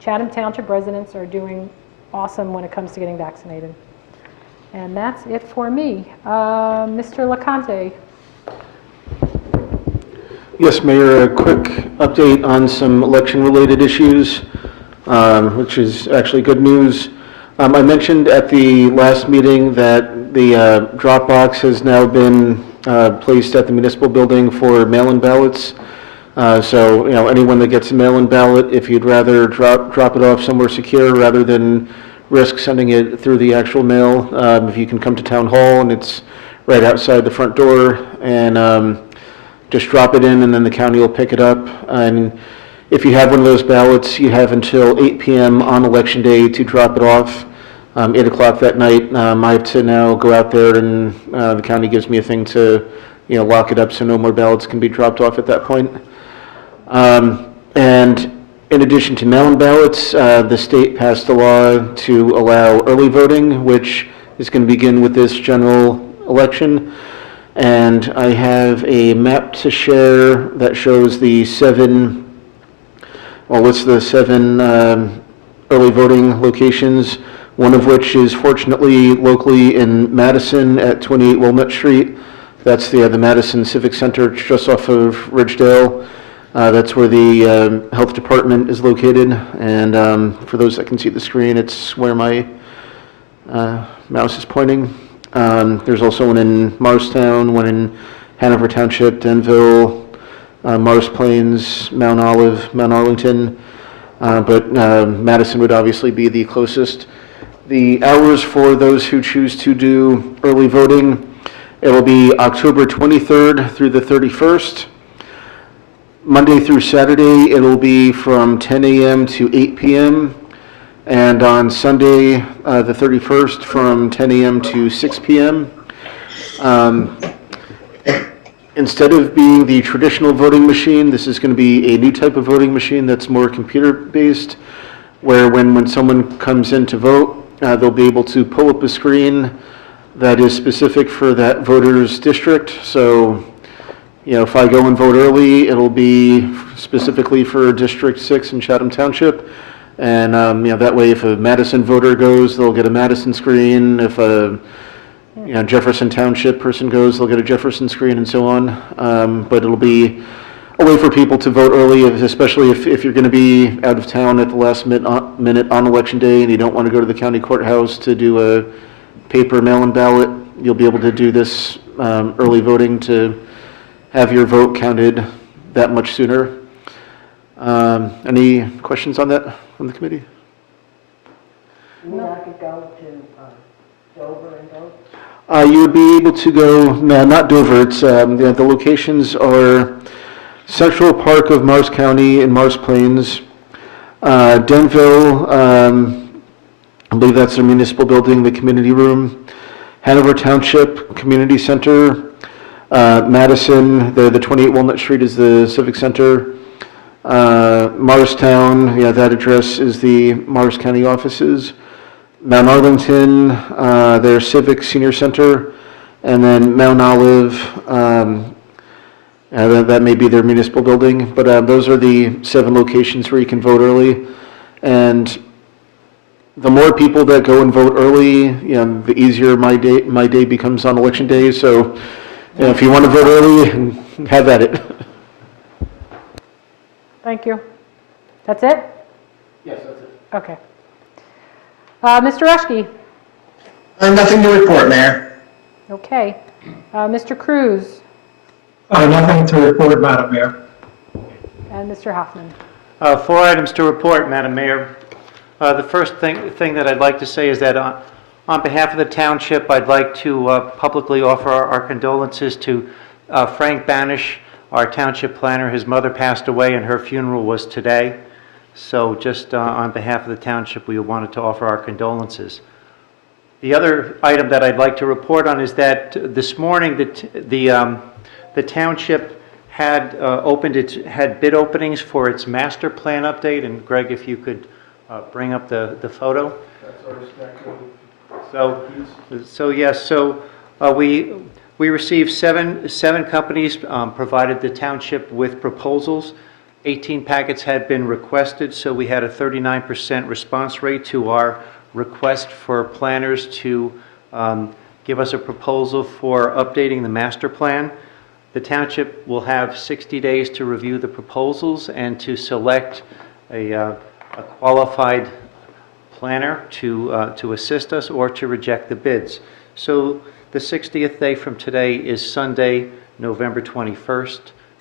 Chatham Township residents are doing awesome when it comes to getting vaccinated. And that's it for me. Mr. LaConte? Yes, Mayor, a quick update on some election-related issues, which is actually good news. I mentioned at the last meeting that the drop box has now been placed at the municipal building for mail-in ballots. So, anyone that gets a mail-in ballot, if you'd rather drop it off somewhere secure rather than risk sending it through the actual mail, if you can come to Town Hall, and it's right outside the front door, and just drop it in, and then the county will pick it up. And if you have one of those ballots, you have until 8 p.m. on Election Day to drop it off. 8 o'clock that night, I have to now go out there, and the county gives me a thing to, lock it up so no more ballots can be dropped off at that point. And in addition to mail-in ballots, the state passed a law to allow early voting, which is going to begin with this general election. And I have a map to share that shows the seven early voting locations, one of which is fortunately locally in Madison at 28 Walnut Street. That's the Madison Civic Center just off of Ridgedale. That's where the health department is located, and for those that can see the screen, it's where my mouse is pointing. There's also one in Morristown, one in Hanover Township, Denville, Morris Plains, Mount Olive, Mount Arlington, but Madison would obviously be the closest. The hours for those who choose to do early voting, it will be October 23rd through the 31st. Monday through Saturday, it'll be from 10 a.m. to 8 p.m. And on Sunday, the 31st, from 10 a.m. to 6 p.m. Instead of being the traditional voting machine, this is going to be a new type of voting machine that's more computer-based, where when someone comes in to vote, they'll be able to pull up a screen that is specific for that voter's district. So, if I go and vote early, it'll be specifically for District 6 in Chatham Township. And, that way if a Madison voter goes, they'll get a Madison screen. If a Jefferson Township person goes, they'll get a Jefferson screen, and so on. But it'll be a way for people to vote early, especially if you're going to be out of town at the last minute on Election Day and you don't want to go to the county courthouse to do a paper mail-in ballot. You'll be able to do this early voting to have your vote counted that much sooner. Any questions on that from the committee? You mean I could go to Dover and vote? You would be able to go, no, not Dover. It's the locations are Central Park of Morris County and Morris Plains, Denville, I believe that's their municipal building, the community room, Hanover Township Community Center, Madison, the 28 Walnut Street is the Civic Center. Morristown, that address is the Morris County offices. Mount Arlington, their Civic Senior Center, and then Mount Olive, that may be their municipal building. But those are the 7 locations where you can vote early. And the more people that go and vote early, the easier my day becomes on Election Day. So, if you want to vote early, have at it. Thank you. That's it? Yes, that's it. Okay. Mr. Rushke? Nothing to report, Mayor. Okay. Mr. Cruz? Nothing to report, Madam Mayor. And Mr. Hoffman? 4 items to report, Madam Mayor. The first thing that I'd like to say is that on behalf of the township, I'd like to publicly offer our condolences to Frank Banish, our township planner. His mother passed away and her funeral was today. So just on behalf of the township, we wanted to offer our condolences. The other item that I'd like to report on is that this morning the township had had bid openings for its master plan update. And Greg, if you could bring up the photo. That's our stack of... We received seven companies provided the township with proposals. 18 packets had been requested, so we had a 39% response rate to our request for planners to give us a proposal for updating the master plan. The township will have 60 days to review the proposals and to select a qualified planner to assist us or to reject the bids. So the 60th day from today is Sunday, November 21st.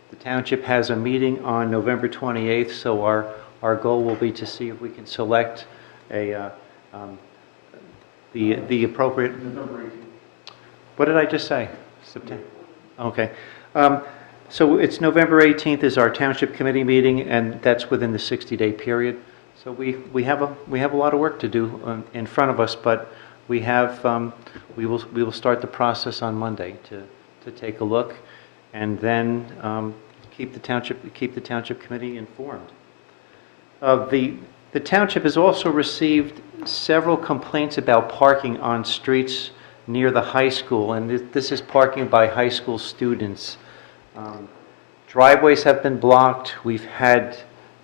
The township has a meeting on November 28th, so our goal will be to see if we can select the appropriate. What did I just say? September. Okay. So it's November 18th is our township committee meeting, and that's within the 60-day period. So we have a lot of work to do in front of us, but we will start the process on Monday to take a look, and then keep the township committee informed. The township has also received several complaints about parking on streets near the high school, and this is parking by high school students. Driveways have been blocked. We've had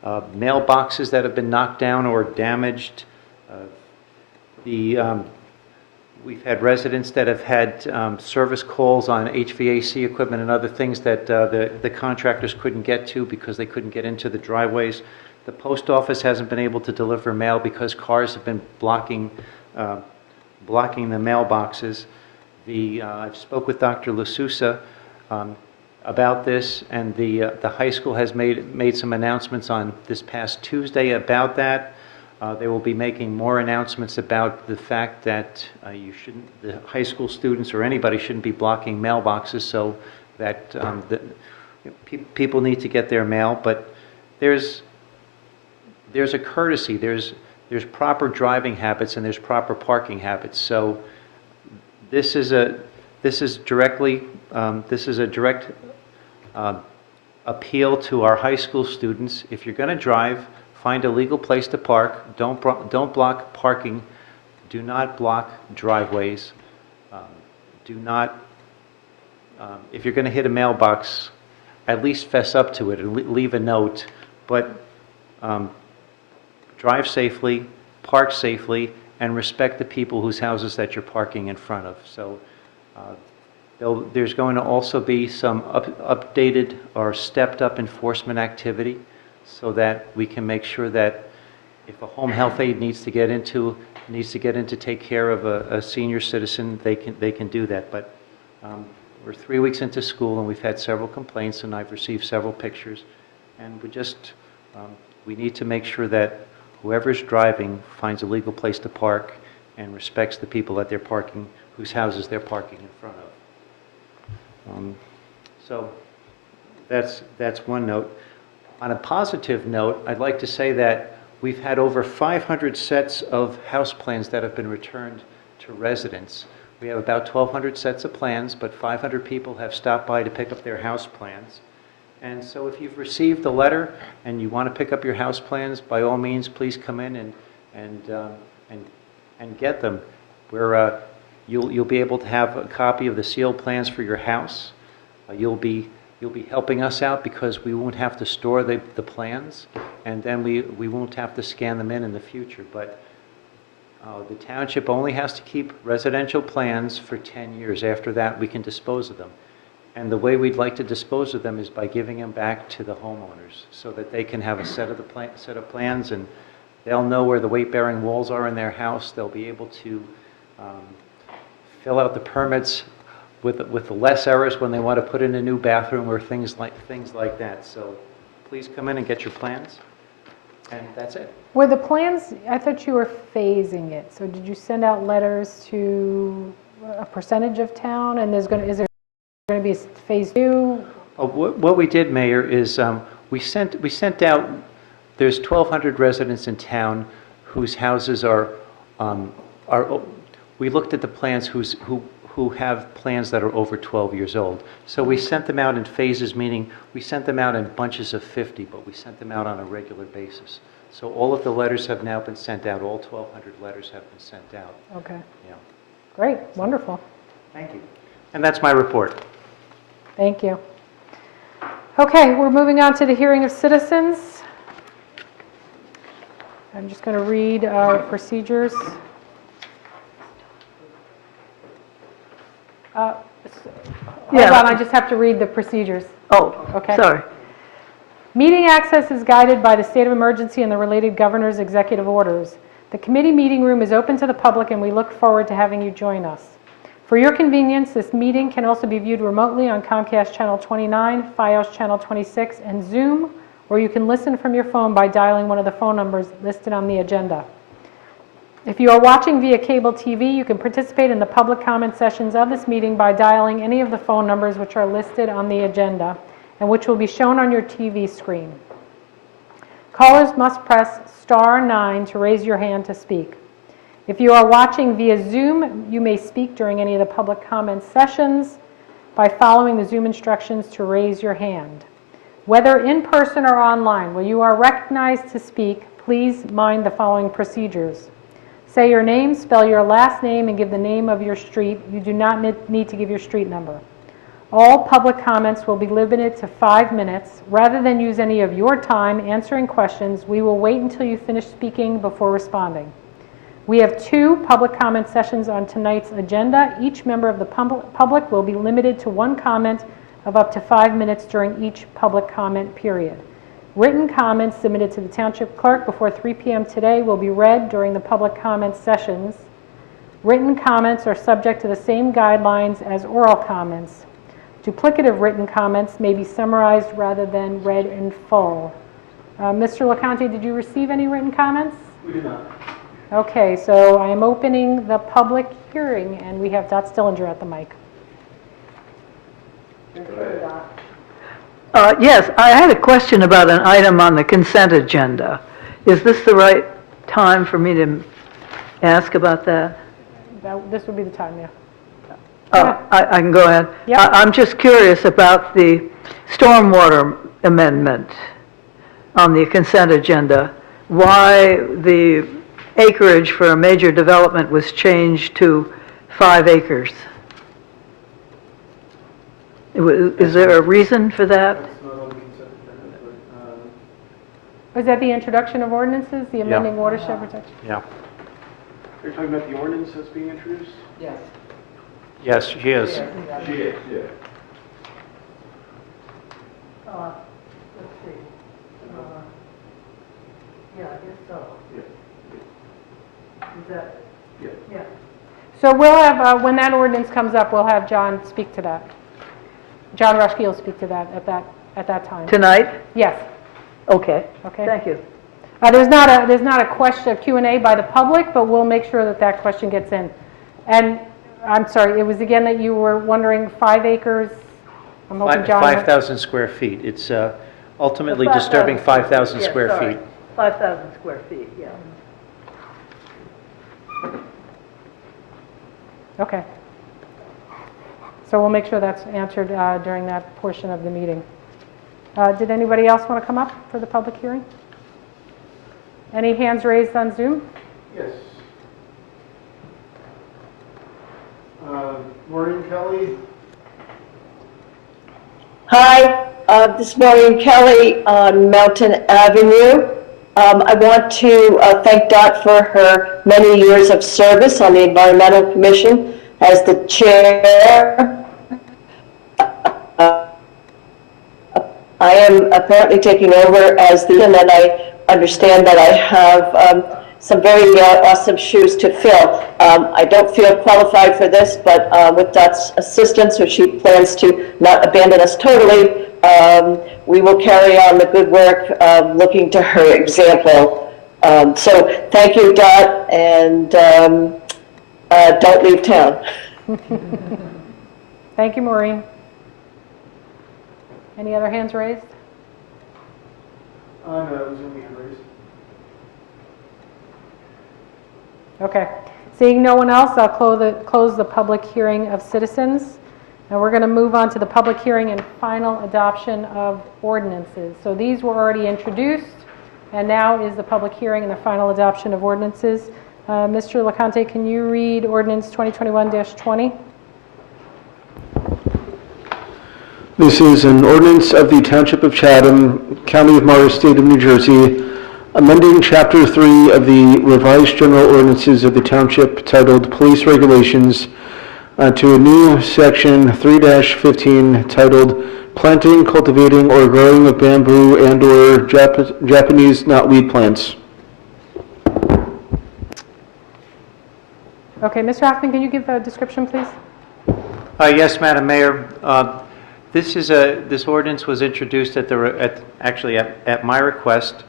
mailboxes that have been knocked down or damaged. We've had residents that have had service calls on HVAC equipment and other things that the contractors couldn't get to because they couldn't get into the driveways. The post office hasn't been able to deliver mail because cars have been blocking the mailboxes. I spoke with Dr. LaSousa about this, and the high school has made some announcements on this past Tuesday about that. They will be making more announcements about the fact that the high school students or anybody shouldn't be blocking mailboxes, so that people need to get their mail. But there's a courtesy, there's proper driving habits, and there's proper parking habits. So this is a direct appeal to our high school students. If you're going to drive, find a legal place to park. Don't block parking. Do not block driveways. If you're going to hit a mailbox, at least fess up to it and leave a note. But drive safely, park safely, and respect the people whose houses that you're parking in front of. So there's going to also be some updated or stepped up enforcement activity so that we can make sure that if a home health aide needs to get in to take care of a senior citizen, they can do that. But we're 3 weeks into school and we've had several complaints, and I've received several pictures, and we need to make sure that whoever's driving finds a legal place to park and respects the people that they're parking, whose houses they're parking in front of. So that's one note. On a positive note, I'd like to say that we've had over 500 sets of house plans that have been returned to residents. We have about 1,200 sets of plans, but 500 people have stopped by to pick up their house plans. And so if you've received a letter and you want to pick up your house plans, by all means, please come in and get them. You'll be able to have a copy of the sealed plans for your house. You'll be helping us out because we won't have to store the plans, and then we won't have to scan them in the future. But the township only has to keep residential plans for 10 years. After that, we can dispose of them. And the way we'd like to dispose of them is by giving them back to the homeowners so that they can have a set of plans, and they'll know where the weight-bearing walls are in their house. They'll be able to fill out the permits with less errors when they want to put in a new bathroom or things like that. So please come in and get your plans, and that's it. Were the plans, I thought you were phasing it, so did you send out letters to a percentage of town, and is there going to be phase 2? What we did, Mayor, is we sent out, there's 1,200 residents in town whose houses are we looked at the plans who have plans that are over 12 years old. So we sent them out in phases, meaning we sent them out in bunches of 50, but we sent them out on a regular basis. So all of the letters have now been sent out. All 1,200 letters have been sent out. Okay. Yeah. Great, wonderful. Thank you. And that's my report. Thank you. Okay, we're moving on to the hearing of citizens. I'm just going to read our procedures. Hold on, I just have to read the procedures. Oh, Okay. sorry. Meeting access is guided by the state of emergency and the related governor's executive orders. The committee meeting room is open to the public, and we look forward to having you join us. For your convenience, this meeting can also be viewed remotely on Comcast Channel 29, Fios Channel 26, and Zoom, or you can listen from your phone by dialing one of the phone numbers listed on the agenda. If you are watching via cable TV, you can participate in the public comment sessions of this meeting by dialing any of the phone numbers which are listed on the agenda and which will be shown on your TV screen. Callers must press *9 to raise your hand to speak. If you are watching via Zoom, you may speak during any of the public comment sessions by following the Zoom instructions to raise your hand. Whether in person or online, when you are recognized to speak, please mind the following procedures. Say your name, spell your last name, and give the name of your street. You do not need to give your street number. All public comments will be limited to 5 minutes. Rather than use any of your time answering questions, we will wait until you finish speaking before responding. We have 2 public comment sessions on tonight's agenda. Each member of the public will be limited to 1 comment of up to 5 minutes during each public comment period. Written comments submitted to the Township Clerk before 3 p.m. today will be read during the public comment sessions. Written comments are subject to the same guidelines as oral comments. Duplicative written comments may be summarized rather than read in full. Mr. LaConte, did you receive any written comments? We do not. Okay, so I am opening the public hearing, and we have Dot Stillinger at the mic. Yes, I had a question about an item on the consent agenda. Is this the right time for me to ask about that? This would be the time, yeah. I can go ahead. Yeah. I'm just curious about the stormwater amendment on the consent agenda. Why the acreage for a major development was changed to 5 acres? Is there a reason for that? That's not on the consent agenda, but, Was that the introduction of ordinances, the amending watershed protection? Yeah. You're talking about the ordinance that's being introduced? Yes. Yes, she is. She is, yeah. Let's see. Yeah, I guess so. Is that? Yeah. So we'll have, when that ordinance comes up, we'll have John speak to that. John Rushke will speak to that at that time. Tonight? Yes. Okay. Okay. Thank you. There's not a question, a Q&A by the public, but we'll make sure that that question gets in. And I'm sorry, it was again that you were wondering 5 acres? I'm hoping John... 5,000 square feet. It's ultimately disturbing 5,000 square feet. 5,000 square feet, yeah. Okay. So we'll make sure that's answered during that portion of the meeting. Did anybody else want to come up for the public hearing? Any hands raised on Zoom? Yes. Maureen Kelly. Hi, this is Maureen Kelly on Mountain Avenue. I want to thank Dot for her many years of service on the Environmental Commission as the chair. I am apparently taking over as the, and I understand that I have some very awesome shoes to fill. I don't feel qualified for this, but with Dot's assistance, if she plans to not abandon us totally, we will carry on the good work, looking to her example. So thank you, Dot, and don't leave town. Thank you, Maureen. Any other hands raised? No, it was only hand raised. Okay. Seeing no one else, I'll close the public hearing of citizens. Now we're going to move on to the public hearing and final adoption of ordinances. So these were already introduced, and now is the public hearing and the final adoption of ordinances. Mr. LaConte, can you read ordinance 2021-20? This is an ordinance of the Township of Chatham, County of Morris, State of New Jersey, amending Chapter 3 of the Revised General Ordinances of the Township titled Police Regulations to a new section 3-15 titled Planting, Cultivating, or Growing of Bamboo and/or Japanese Knotweed Plants. Okay, Mr. Hoffman, can you give a description, please? Yes, Madam Mayor. This ordinance was introduced at my request.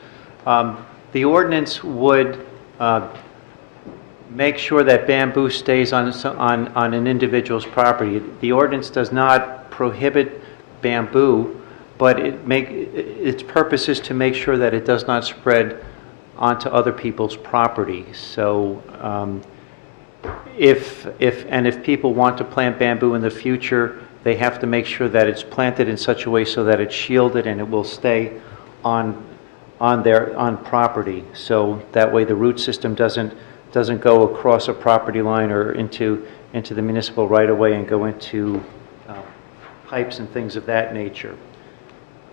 The ordinance would make sure that bamboo stays on an individual's property. The ordinance does not prohibit bamboo, but its purpose is to make sure that it does not spread onto other people's property. So if people want to plant bamboo in the future, they have to make sure that it's planted in such a way so that it's shielded and it will stay on property. So that way the root system doesn't go across a property line or into the municipal right-of-way and go into pipes and things of that nature.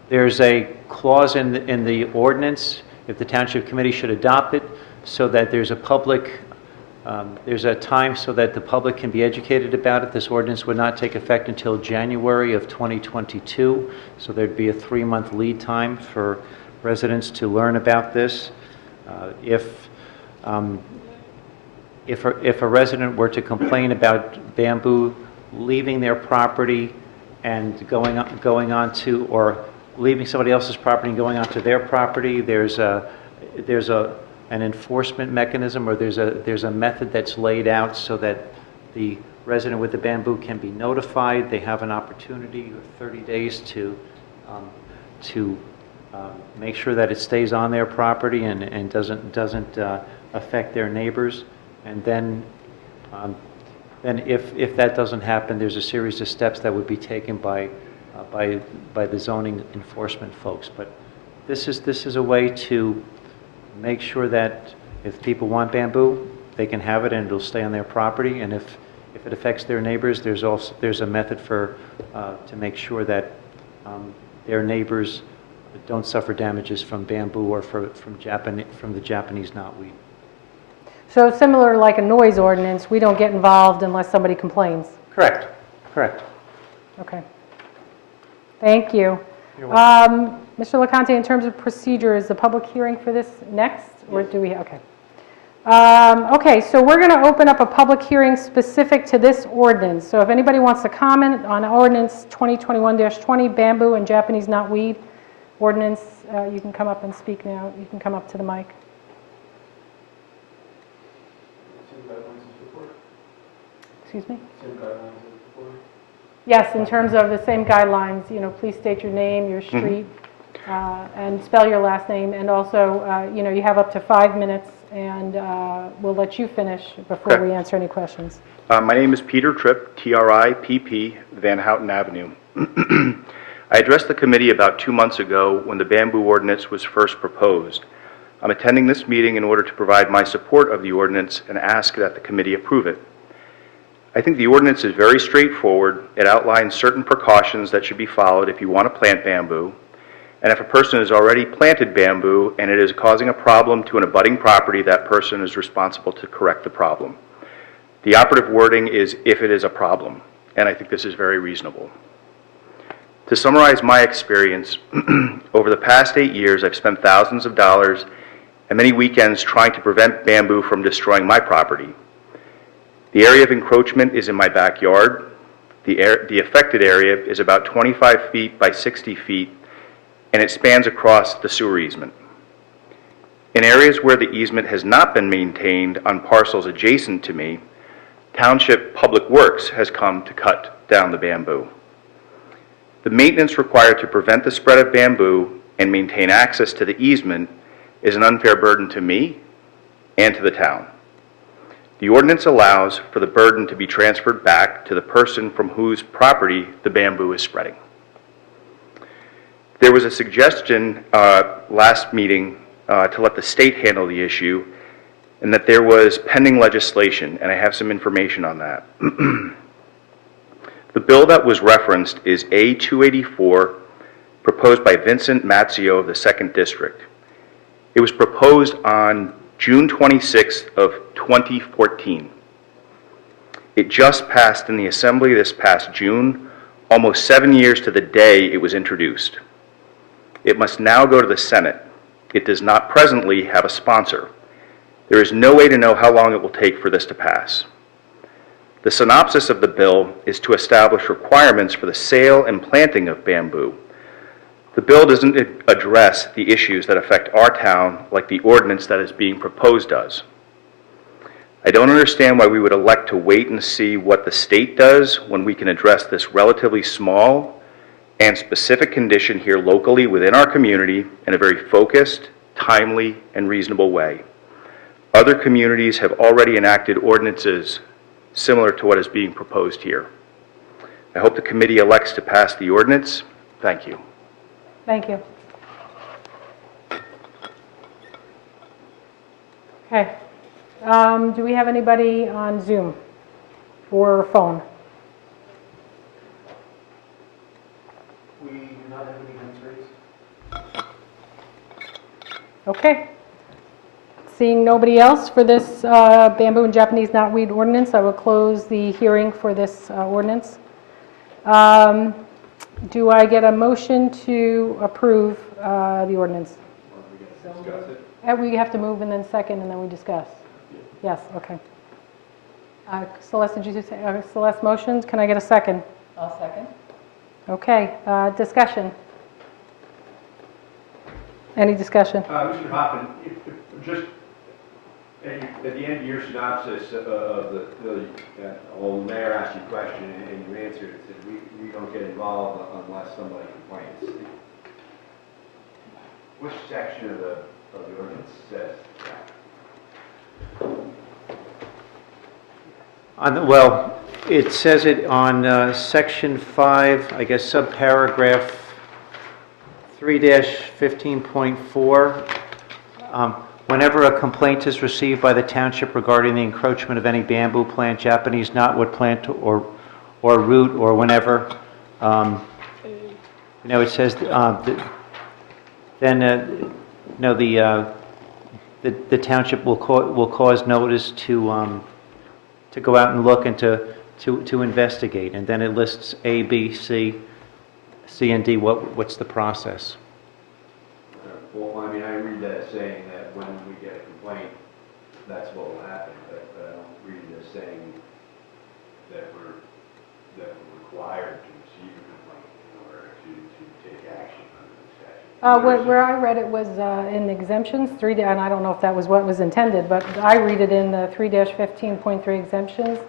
There's a clause in the ordinance, if the Township Committee should adopt it, so that there's a time so that the public can be educated about it. This ordinance would not take effect until January of 2022, so there'd be a 3-month lead time for residents to learn about this. If a resident were to complain about bamboo leaving their property and going on to, or leaving somebody else's property and going onto their property, there's an enforcement mechanism, or there's a method that's laid out so that the resident with the bamboo can be notified. They have an opportunity of 30 days to make sure that it stays on their property and doesn't affect their neighbors. And then if that doesn't happen, there's a series of steps that would be taken by the zoning enforcement folks. But this is a way to make sure that if people want bamboo, they can have it and it'll stay on their property. And if it affects their neighbors, there's a method to make sure that their neighbors don't suffer damages from bamboo or from the Japanese knotweed. So similar like a noise ordinance, we don't get involved unless somebody complains. Correct. Okay. Thank you. You're welcome. Mr. LeConte, in terms of procedure, is the public hearing for this next? Or do we, okay. Okay, so we're going to open up a public hearing specific to this ordinance. So if anybody wants to comment on ordinance 2021-20, bamboo and Japanese knotweed ordinance, you can come up and speak now. You can come up to the mic. Excuse me? Yes, in terms of the same guidelines, please state your name, your street, and spell your last name, and also, you have up to 5 minutes, and we'll let you finish before we answer any questions. My name is Peter Tripp, T-R-I-P-P, Van Houten Avenue. I addressed the committee about 2 months ago when the bamboo ordinance was first proposed. I'm attending this meeting in order to provide my support of the ordinance and ask that the committee approve it. I think the ordinance is very straightforward. It outlines certain precautions that should be followed if you want to plant bamboo. And if a person has already planted bamboo and it is causing a problem to an abutting property, that person is responsible to correct the problem. The operative wording is if it is a problem, and I think this is very reasonable. To summarize my experience, over the past 8 years, I've spent thousands of dollars and many weekends trying to prevent bamboo from destroying my property. The area of encroachment is in my backyard. The affected area is about 25 feet by 60 feet, and it spans across the sewer easement. In areas where the easement has not been maintained on parcels adjacent to me, Township Public Works has come to cut down the bamboo. The maintenance required to prevent the spread of bamboo and maintain access to the easement is an unfair burden to me and to the town. The ordinance allows for the burden to be transferred back to the person from whose property the bamboo is spreading. There was a suggestion last meeting to let the state handle the issue, and that there was pending legislation, and I have some information on that. The bill that was referenced is A284, proposed by Vincent Mazzio of the 2nd District. It was proposed on June 26th of 2014. It just passed in the Assembly this past June, almost 7 years to the day it was introduced. It must now go to the Senate. It does not presently have a sponsor. There is no way to know how long it will take for this to pass. The synopsis of the bill is to establish requirements for the sale and planting of bamboo. The bill doesn't address the issues that affect our town like the ordinance that is being proposed does. I don't understand why we would elect to wait and see what the state does when we can address this relatively small and specific condition here locally within our community in a very focused, timely, and reasonable way. Other communities have already enacted ordinances similar to what is being proposed here. I hope the committee elects to pass the ordinance. Thank you. Thank you. Okay. Do we have anybody on Zoom or phone? We do not have any hands raised. Okay. Seeing nobody else for this bamboo and Japanese knotweed ordinance, I will close the hearing for this ordinance. Do I get a motion to approve the ordinance? Discuss it. We have to move and then second and then we discuss. Yes, okay. Celeste, did you say, Celeste motions? Can I get a second? I'll second. Okay, discussion. Any discussion? Mr. Hoffman, just at the end of your synopsis of the mayor asked you a question and you answered it, said we don't get involved unless somebody complains. Which section of the ordinance says that? Well, it says it on section 5, I guess subparagraph 3-15.4. Whenever a complaint is received by the township regarding the encroachment of any bamboo plant, Japanese knotwood plant, or root, or whenever, it says, the township will cause notice to go out and look and to investigate, and then it lists A, B, C, and D. What's the process? Well, I mean, I read that saying that when we get a complaint, that's what will happen, but I don't read it as saying that we're required to receive a complaint in order to take action under the statute. Where I read it was in exemptions, and I don't know if that was what was intended, but I read it in the 3-15.3 exemptions.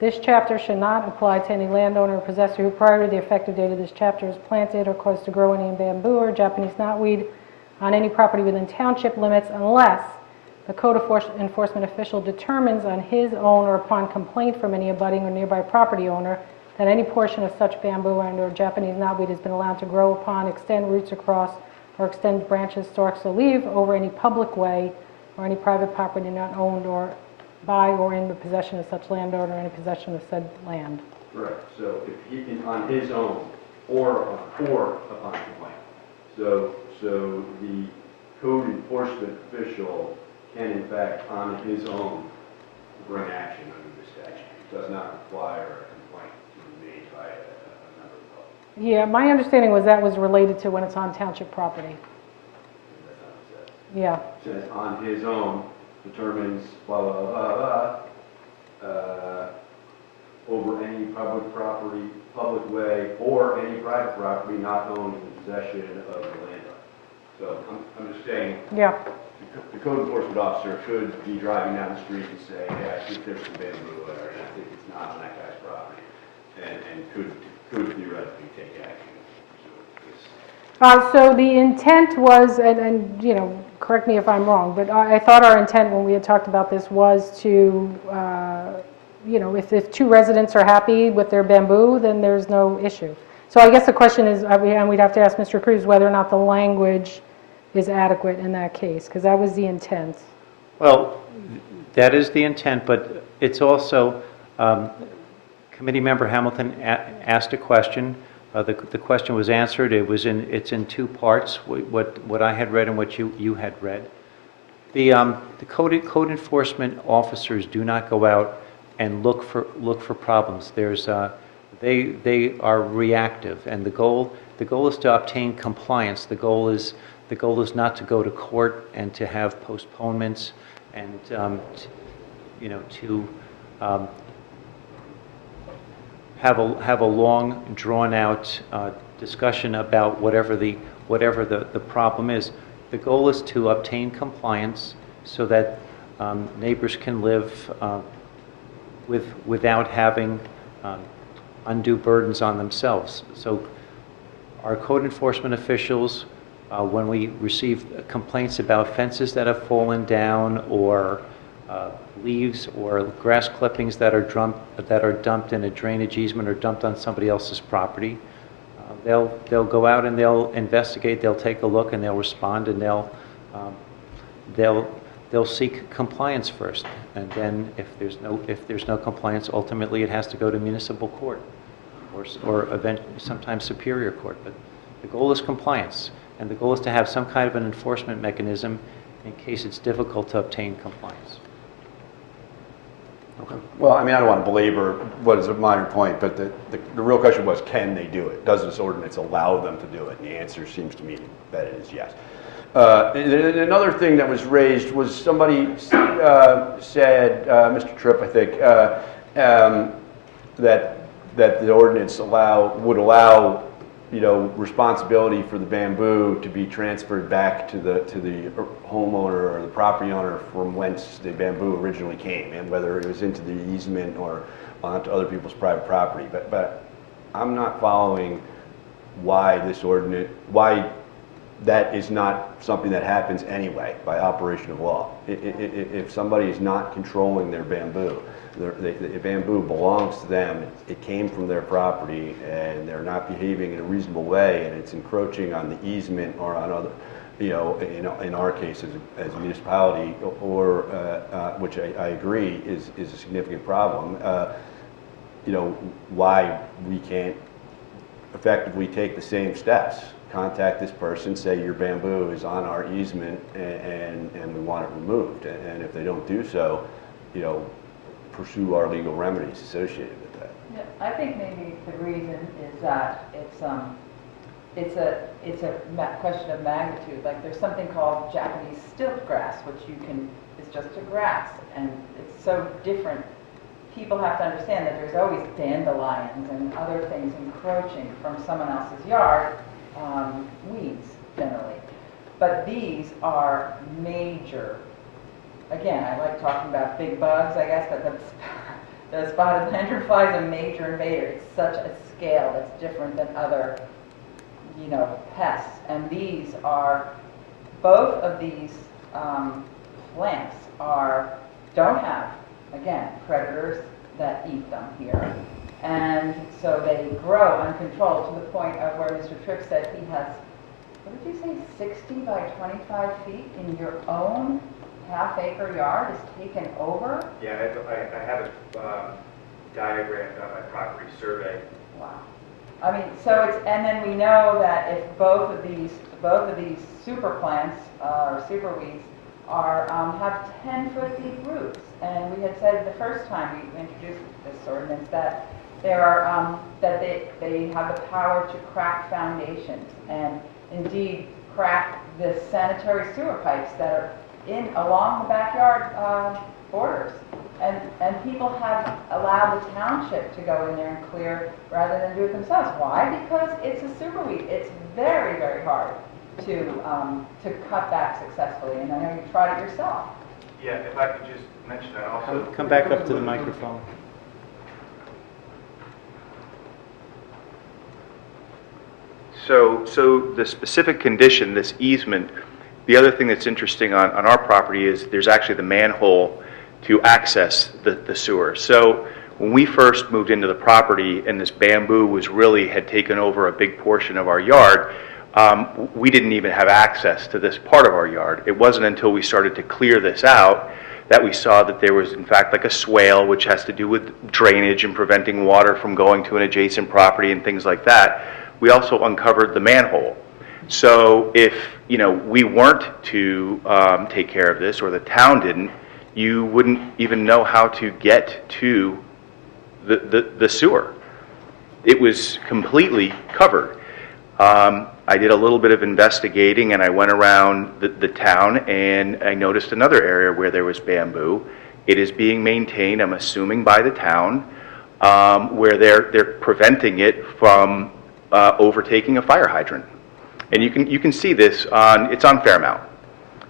This chapter should not apply to any landowner or possessor who prior to the effective date of this chapter has planted or caused to grow any bamboo or Japanese knotweed on any property within township limits unless the code enforcement official determines on his own or upon complaint from any abutting or nearby property owner that any portion of such bamboo and or Japanese knotweed has been allowed to grow upon, extend roots across, or extend branches, stalks, or leaf over any public way or any private property not owned or by or in the possession of such landowner or in possession of said land. Correct. So if he can, on his own or upon complaint. So the code enforcement official can in fact on his own bring action under the statute. It does not require a complaint to be made by a member of the public. Yeah, my understanding was that was related to when it's on township property. That's not what it says. Yeah. It says on his own determines blah, blah, blah, blah, over any public property, public way, or any private property not owned in the possession of the landowner. So I'm just saying, Yeah. the code enforcement officer could be driving down the street and say, hey, I think there's some bamboo there, and I think it's not on that guy's property, and could theoretically take action. So the intent was, and correct me if I'm wrong, but I thought our intent when we had talked about this was to, if two residents are happy with their bamboo, then there's no issue. So I guess the question is, and we'd have to ask Mr. Cruz whether or not the language is adequate in that case, because that was the intent. Well, that is the intent, but it's also, Committee Member Hamilton asked a question. The question was answered. It's in two parts, what I had read and what you had read. The code enforcement officers do not go out and look for problems. They are reactive, and the goal is to obtain compliance. The goal is not to go to court and to have postponements and to have a long, drawn-out discussion about whatever the problem is. The goal is to obtain compliance so that neighbors can live without having undue burdens on themselves. So our code enforcement officials, when we receive complaints about fences that have fallen down or leaves or grass clippings that are dumped in a drainage easement or dumped on somebody else's property, they'll go out and they'll investigate, they'll take a look, and they'll respond, and they'll seek compliance first. And then if there's no compliance, ultimately it has to go to municipal court or sometimes superior court. But the goal is compliance, and the goal is to have some kind of an enforcement mechanism in case it's difficult to obtain compliance. Okay. Well, I mean, I don't want to belabor what is a minor point, but the real question was, can they do it? Does this ordinance allow them to do it? And the answer seems to me that it is yes. Another thing that was raised was somebody said, Mr. Tripp, I think, that the ordinance would allow, responsibility for the bamboo to be transferred back to the homeowner or the property owner from whence the bamboo originally came, and whether it was into the easement or onto other people's private property. But I'm not following why that is not something that happens anyway by operation of law. If somebody is not controlling their bamboo, the bamboo belongs to them, it came from their property, and they're not behaving in a reasonable way, and it's encroaching on the easement or on other, in our case as a municipality, or which I agree is a significant problem, why we can't effectively take the same steps. Contact this person, say your bamboo is on our easement and we want it removed. And if they don't do so, pursue our legal remedies associated with that. Yeah, I think maybe the reason is that it's a question of magnitude. Like there's something called Japanese stilt grass, which is just a grass, and it's so different. People have to understand that there's always dandelions and other things encroaching from someone else's yard. Weeds, generally. But these are major. Again, I like talking about big bugs, I guess, but the spotted lanternfly is a major invader. It's such a scale that's different than other, pests. And both of these plants don't have, again, predators that eat them here. And so they grow uncontrolled to the point of where Mr. Tripp said he has, what did you say, 60 by 25 feet in your own half-acre yard is taken over? Yeah, I have it diagrammed on my property survey. Wow. I mean, and then we know that if both of these super plants or super weeds have 10-foot deep roots, and we had said the first time we introduced this ordinance that they have the power to crack foundations and indeed crack the sanitary sewer pipes that are along the backyard borders. And people have allowed the township to go in there and clear rather than do it themselves. Why? Because it's a superweed. It's very, very hard to cut back successfully, and I know you've tried it yourself. Yeah, if I could just mention that also. Come back up to the microphone. So the specific condition, this easement, the other thing that's interesting on our property is there's actually the manhole to access the sewer. So when we first moved into the property and this bamboo had taken over a big portion of our yard, we didn't even have access to this part of our yard. It wasn't until we started to clear this out that we saw that there was in fact like a swale, which has to do with drainage and preventing water from going to an adjacent property and things like that. We also uncovered the manhole. So if we weren't to take care of this, or the town didn't, you wouldn't even know how to get to the sewer. It was completely covered. I did a little bit of investigating, and I went around the town, and I noticed another area where there was bamboo. It is being maintained, I'm assuming, by the town, where they're preventing it from overtaking a fire hydrant. And you can see this it's on Fairmount.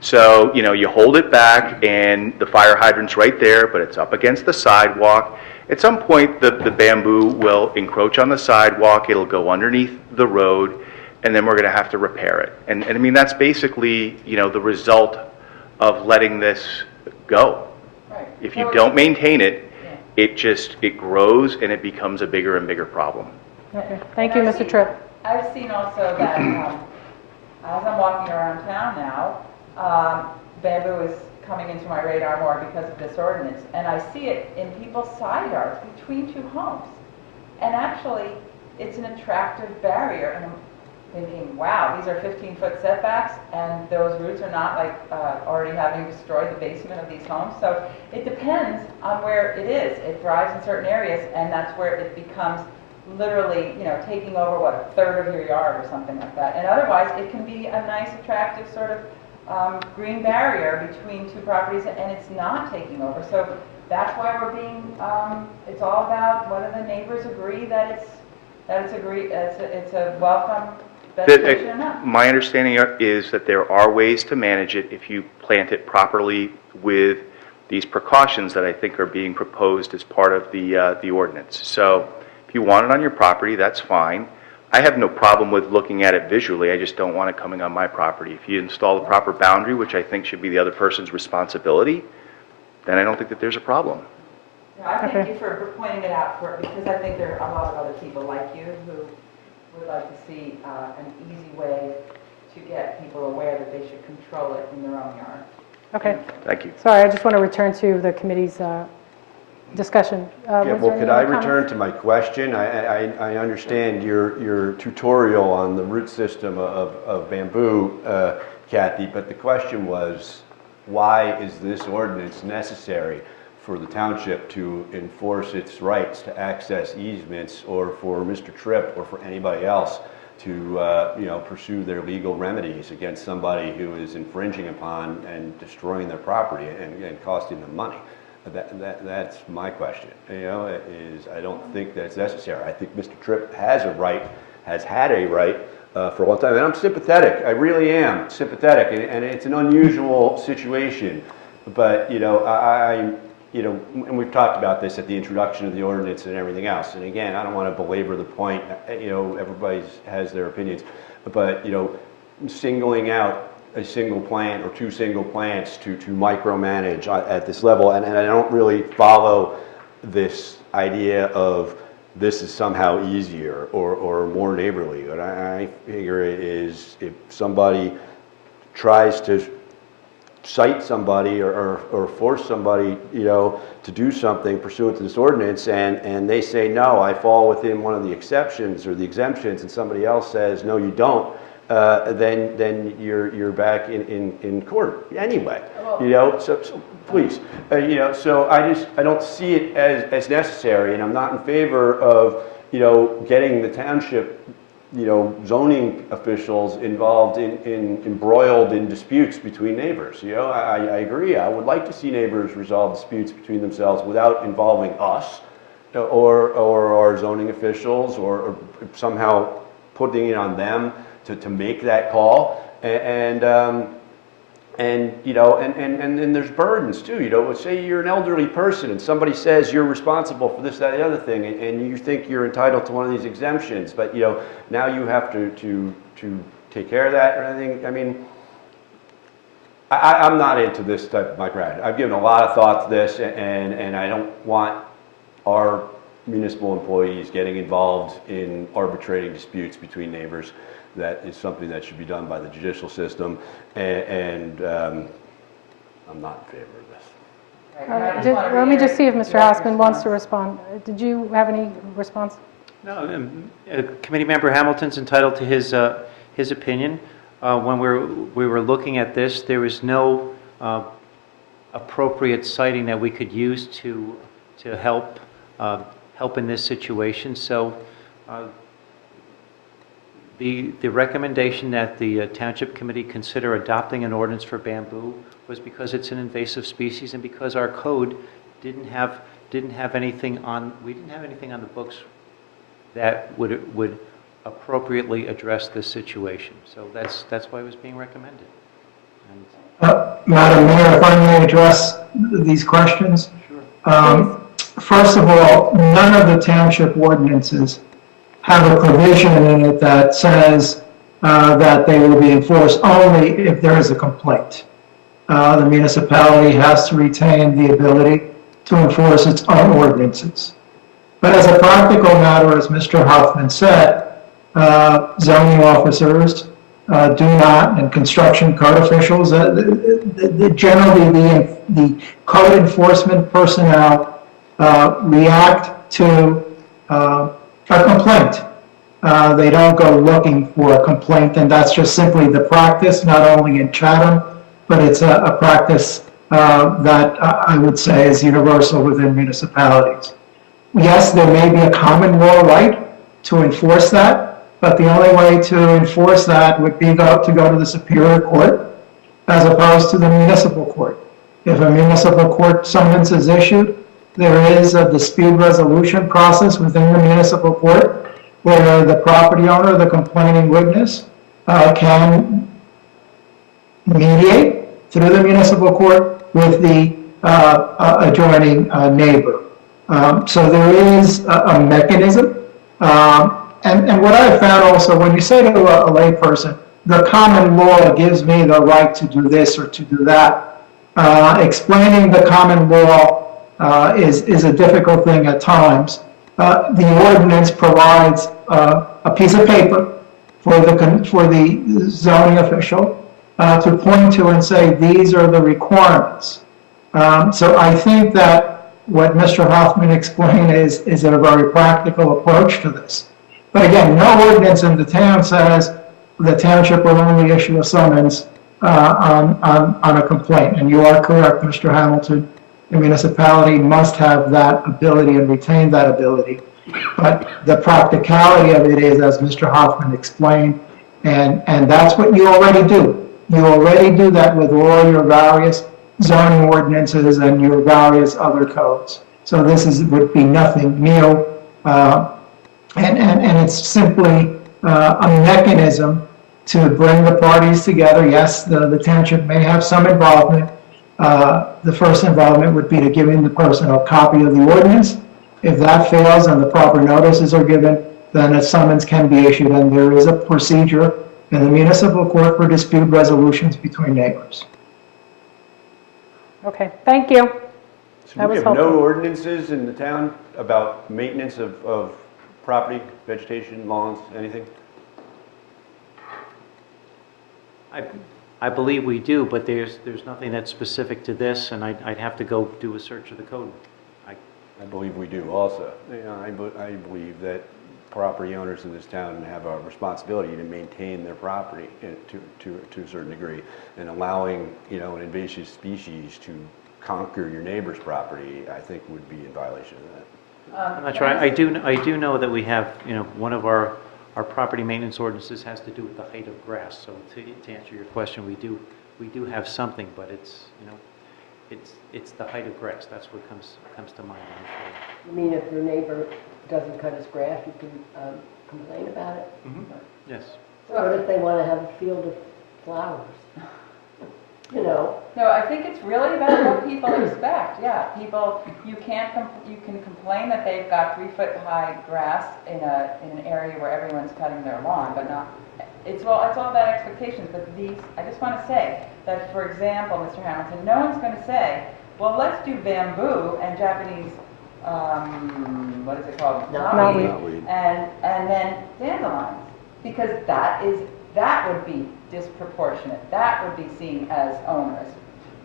So, you hold it back, and the fire hydrant's right there, but it's up against the sidewalk. At some point, the bamboo will encroach on the sidewalk, it'll go underneath the road, and then we're going to have to repair it. And I mean, that's basically, the result of letting this go. Right. If you don't maintain it, it grows, and it becomes a bigger and bigger problem. Okay, thank you, Mr. Tripp. I've seen also that, as I'm walking around town now, bamboo is coming into my radar more because of this ordinance, and I see it in people's side yards between two homes. And actually, it's an attractive barrier, and I'm thinking, wow, these are 15-foot setbacks, and those roots are not like already having destroyed the basement of these homes. So it depends on where it is. It thrives in certain areas, and that's where it becomes literally, taking over, what, a third of your yard or something like that. And otherwise, it can be a nice, attractive sort of green barrier between two properties, and it's not taking over. So that's why we're being, it's all about whether the neighbors agree that it's a welcome vegetation or not. My understanding is that there are ways to manage it if you plant it properly with these precautions that I think are being proposed as part of the ordinance. So if you want it on your property, that's fine. I have no problem with looking at it visually. I just don't want it coming on my property. If you install the proper boundary, which I think should be the other person's responsibility, then I don't think that there's a problem. Yeah, I thank you for pointing it out, because I think there are a lot of other people like you who would like to see an easy way to get people aware that they should control it in their own yard. Okay. Thank you. Sorry, I just want to return to the committee's discussion. Yeah, Was well, there any could I other comments? return to my question? I understand your tutorial on the root system of bamboo, Kathy, but the question was, why is this ordinance necessary for the township to enforce its rights to access easements, or for Mr. Tripp or for anybody else to pursue their legal remedies against somebody who is infringing upon and destroying their property and costing them money? That's my question. I don't think that's necessary. I think Mr. Tripp has had a right for a long time, and I'm sympathetic. I really am sympathetic, and it's an unusual situation. But and we've talked about this at the introduction of the ordinance and everything else. And again, I don't want to belabor the point. Everybody has their opinions, but singling out a single plant or two single plants to micromanage at this level, and I don't really follow this idea of this is somehow easier or more neighborly. But I figure it is, if somebody tries to cite somebody or force somebody, to do something pursuant to this ordinance, and they say, no, I fall within one of the exceptions or the exemptions, and somebody else says, no, you don't, then you're back in court anyway. So please, so I don't see it as necessary, and I'm not in favor of getting the township zoning officials involved embroiled in disputes between neighbors. I agree. I would like to see neighbors resolve disputes between themselves without involving us or our zoning officials, or somehow putting it on them to make that call. And there's burdens too. Say you're an elderly person and somebody says you're responsible for this, that, and the other thing, and you think you're entitled to one of these exemptions, but now you have to take care of that or anything. I mean, I'm not into this type of micromanagement. I've given a lot of thought to this, and I don't want our municipal employees getting involved in arbitrating disputes between neighbors. That is something that should be done by the judicial system, and I'm not in favor of this. Let me just see if Mr. Hausman wants to respond. Did you have any response? No, Committee Member Hamilton's entitled to his opinion. When we were looking at this, there was no appropriate citing that we could use to help help in this situation. So the recommendation that the Township Committee consider adopting an ordinance for bamboo was because it's an invasive species and because our code didn't have anything on, we didn't have anything on the books that would appropriately address this situation. So that's why it was being recommended. Madam Mayor, if I may address these questions? Sure. First of all, none of the township ordinances have a provision in it that says that they will be enforced only if there is a complaint. The municipality has to retain the ability to enforce its own ordinances. But as a practical matter, as Mr. Hoffman said, zoning officers do not, and construction code officials, generally the code enforcement personnel react to a complaint. They don't go looking for a complaint, and that's just simply the practice, not only in Chatham, but it's a practice that I would say is universal within municipalities. Yes, there may be a common law right to enforce that, but the only way to enforce that would be to go to the Superior Court as opposed to the municipal court. If a municipal court summons is issued, there is a dispute resolution process within the municipal court where the property owner, the complaining witness, can mediate through the municipal court with the adjoining neighbor. So there is a mechanism. And what I have found also, when you say to a layperson, the common law gives me the right to do this or to do that, explaining the common law is a difficult thing at times. The ordinance provides a piece of paper for the zoning official to point to and say, these are the requirements. So I think that what Mr. Hoffman explained is a very practical approach to this. But again, no ordinance in the town says the township will only issue a summons on a complaint. And you are correct, Mr. Hamilton. The municipality must have that ability and retain that ability. But the practicality of it is, as Mr. Hoffman explained, and that's what you already do. You already do that with all your various zoning ordinances and your various other codes. So this would be nothing new. And it's simply a mechanism to bring the parties together. Yes, the township may have some involvement. The first involvement would be to giving the person a copy of the ordinance. If that fails and the proper notices are given, then a summons can be issued, and there is a procedure in the municipal court for dispute resolutions between neighbors. Okay, thank you. So That we was have no helpful. ordinances in the town about maintenance of property, vegetation, lawns, anything? I believe we do, but there's nothing that's specific to this, and I'd have to go do a search of the code. I believe we do also. You know, I believe that property owners in this town have a responsibility to maintain their property to a certain degree, and allowing, you know, an invasive species to conquer your neighbor's property, I think would be in violation of that. I'm not sure. I do know that we have, you know, one of our property maintenance ordinances has to do with the height of grass. So to answer your question, we do have something, but it's, you know, it's the height of grass. That's what comes to mind, I'm sure. You mean if your neighbor doesn't cut his grass, you can complain about it? Mm-hmm. Yes. What if they want to have a field of flowers? You know? No, I think it's really about what people expect. Yeah, people, you can complain that they've got 3-foot-high grass in an area where everyone's cutting their lawn, but not. It's all about expectations. But I just want to say that, for example, Mr. Hamilton, no one's going to say, well, let's do bamboo and Japanese, what is it called? Knotweed. And then dandelions, because that would be disproportionate. That would be seen as onerous.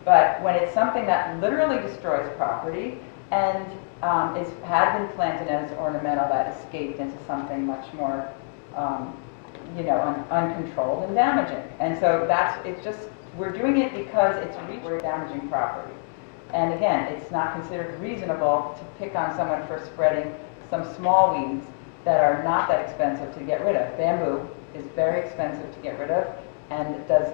But when it's something that literally destroys property and had been planted as ornamental, that escaped into something much more, uncontrolled and damaging. And so it's just, we're doing it because we're damaging property. And again, it's not considered reasonable to pick on someone for spreading some small weeds that are not that expensive to get rid of. Bamboo is very expensive to get rid of, and it does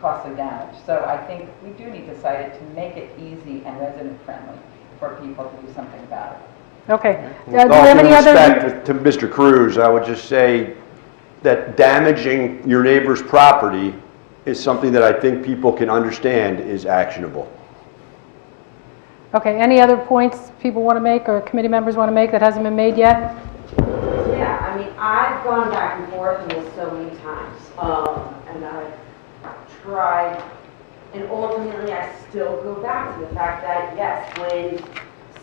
costly damage. So I think we do need to cite it to make it easy and resident friendly for people to do something about it. Okay. Do With you all have due any other? respect to Mr. Cruz, I would just say that damaging your neighbor's property is something that I think people can understand is actionable. Okay, any other points people want to make or committee members want to make that hasn't been made yet? Yeah, I mean, I've gone back and forth on this so many times, and I've tried, and ultimately I still go back to the fact that, yes, when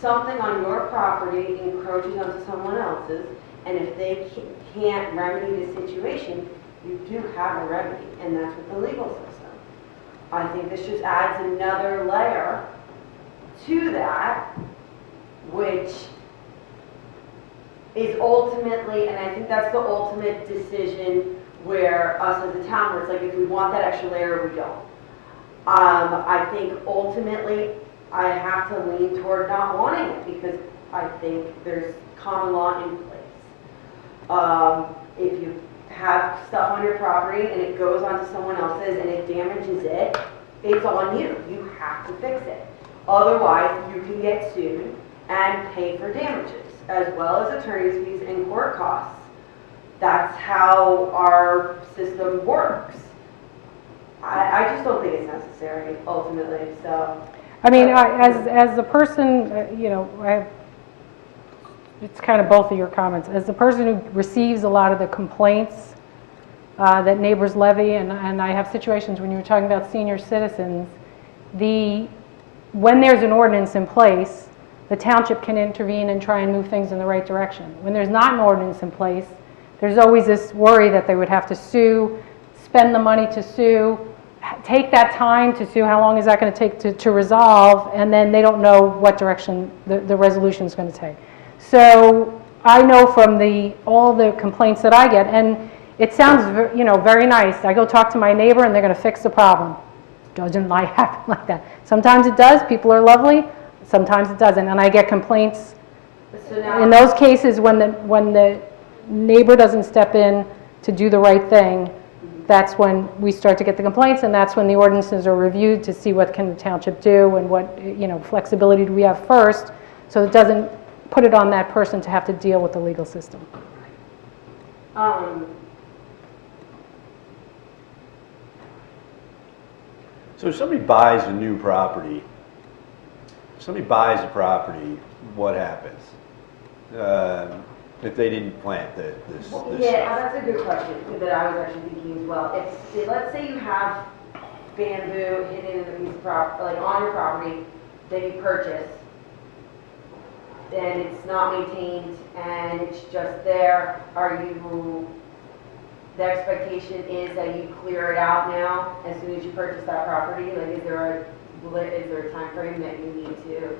something on your property encroaches onto someone else's, and if they can't remedy the situation, you do have a remedy, and that's with the legal system. I think this just adds another layer to that, which is ultimately, and I think that's the ultimate decision where us as a town, where it's like, if we want that extra layer, we don't. I think ultimately, I have to lean toward not wanting it, because I think there's common law in place. If you have stuff on your property and it goes onto someone else's and it damages it, it's on you. You have to fix it. Otherwise, you can get sued and pay for damages, as well as attorney's fees and court costs. That's how our system works. I just don't think it's necessary, ultimately, so. I mean, as the person, it's kind of both of your comments. As the person who receives a lot of the complaints that neighbors levy, and I have situations when you were talking about senior citizens, when there's an ordinance in place, the township can intervene and try and move things in the right direction. When there's not an ordinance in place, there's always this worry that they would have to sue, spend the money to sue, take that time to sue, how long is that going to take to resolve, and then they don't know what direction the resolution is going to take. So I know from all the complaints that I get, and it sounds very nice. I go talk to my neighbor and they're going to fix the problem. Doesn't happen like that. Sometimes it does. People are lovely. Sometimes it doesn't. And I get complaints. So now, In those cases, when the neighbor doesn't step in to do the right thing, that's when we start to get the complaints, and that's when the ordinances are reviewed to see what can the township do and what flexibility do we have first, so it doesn't put it on that person to have to deal with the legal system. So if somebody buys a new property, what happens? If they didn't plant this yeah, stuff? that's a good question that I was actually thinking as well. Let's say you have bamboo hidden in a piece of property, like on your property, that you purchase, and it's not maintained, and it's just there. The expectation is that you clear it out now as soon as you purchase that property? Like, is there a time frame that you need to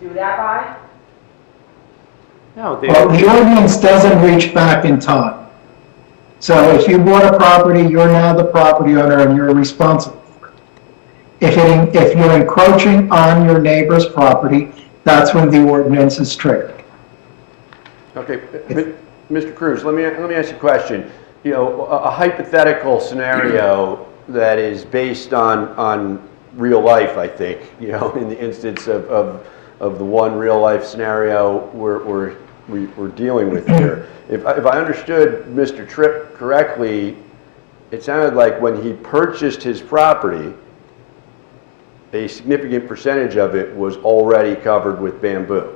do that by? No, Well, the ordinance doesn't reach back in time. So if you bought a property, you're now the property owner and you're responsible for it. If you're encroaching on your neighbor's property, that's when the ordinance is triggered. Okay, Mr. Cruz, let me ask you a question. A hypothetical scenario that is based on real life, I think, in the instance of the one real life scenario we're dealing with here. If I understood Mr. Tripp correctly, it sounded like when he purchased his property, a significant percentage of it was already covered with bamboo.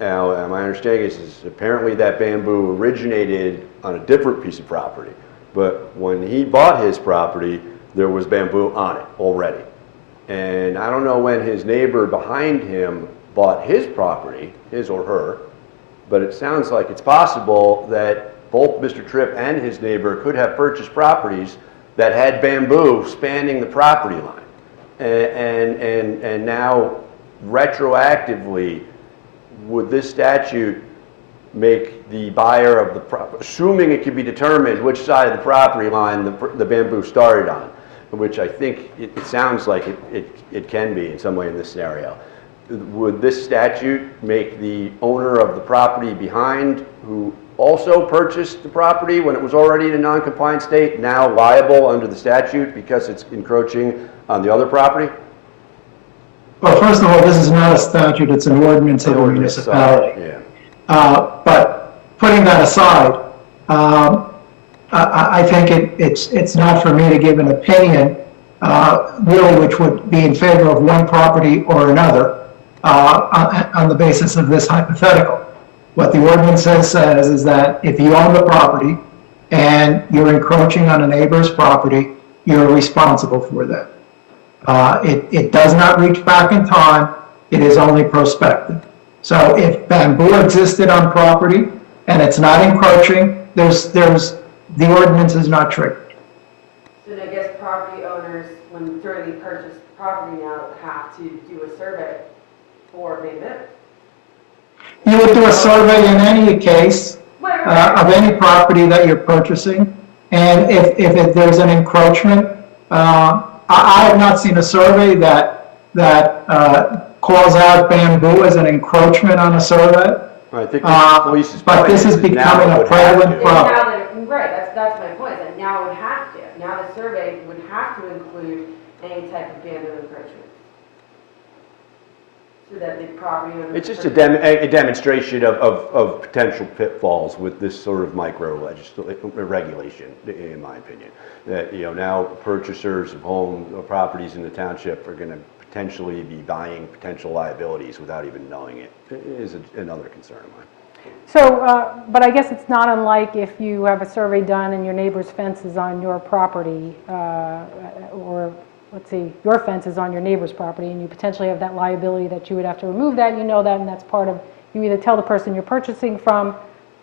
Now, my understanding is apparently that bamboo originated on a different piece of property, but when he bought his property, there was bamboo on it already. And I don't know when his neighbor behind him bought his property, his or her, but it sounds like it's possible that both Mr. Tripp and his neighbor could have purchased properties that had bamboo spanning the property line. And now, retroactively, would this statute make the buyer of the property, assuming it can be determined which side of the property line the bamboo started on, which I think it sounds like it can be in some way in this scenario, would this statute make the owner of the property behind, who also purchased the property when it was already in a non-compliant state, now liable under the statute because it's encroaching on the other property? Well, first of all, this is not a statute, it's an ordinance of a municipality. Yeah. But putting that aside, I think it's not for me to give an opinion, really, which would be in favor of one property or another on the basis of this hypothetical. What the ordinance says is that if you own the property and you're encroaching on a neighbor's property, you're responsible for that. It does not reach back in time, it is only prospective. So if bamboo existed on property and it's not encroaching, the ordinance is not triggered. So I guess property owners, when they purchase property now, have to do a survey for bamboo. You would do a survey in any case of any property that you're purchasing, and if there's an encroachment, I have not seen a survey that calls out bamboo as an encroachment on a survey. I think the police's But point this is now becoming it a would have prevalent to. problem. Right, that's my point, that now it would have to. Now the survey would have to include any type of bamboo encroachment. So that the property owner. It's just a demonstration of potential pitfalls with this sort of regulation, in my opinion. That, now purchasers of home or properties in the township are going to potentially be buying potential liabilities without even knowing it, is another concern of mine. So, but I guess it's not unlike if you have a survey done and your neighbor's fence is on your property, or let's see, your fence is on your neighbor's property, and you potentially have that liability that you would have to remove that, you know that, and that's part of, you either tell the person you're purchasing from,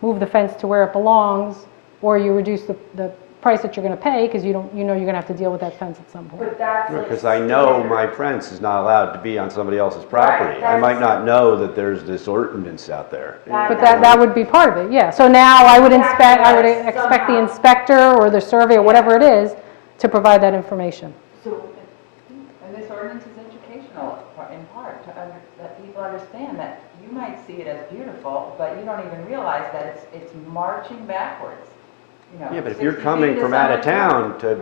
move the fence to where it belongs, or you reduce the price that you're going to pay, because you're going to have to deal with that fence at some point. But that's Because I know my fence is not allowed to be on somebody else's property. I might not know that there's this ordinance out there. But that would be part of it, yeah. So now I would expect the inspector or the survey or whatever it is to provide that information. So, and this ordinance is educational in part, that people understand that you might see it as beautiful, but you don't even realize that it's marching backwards. Yeah, but if you're coming from out of town to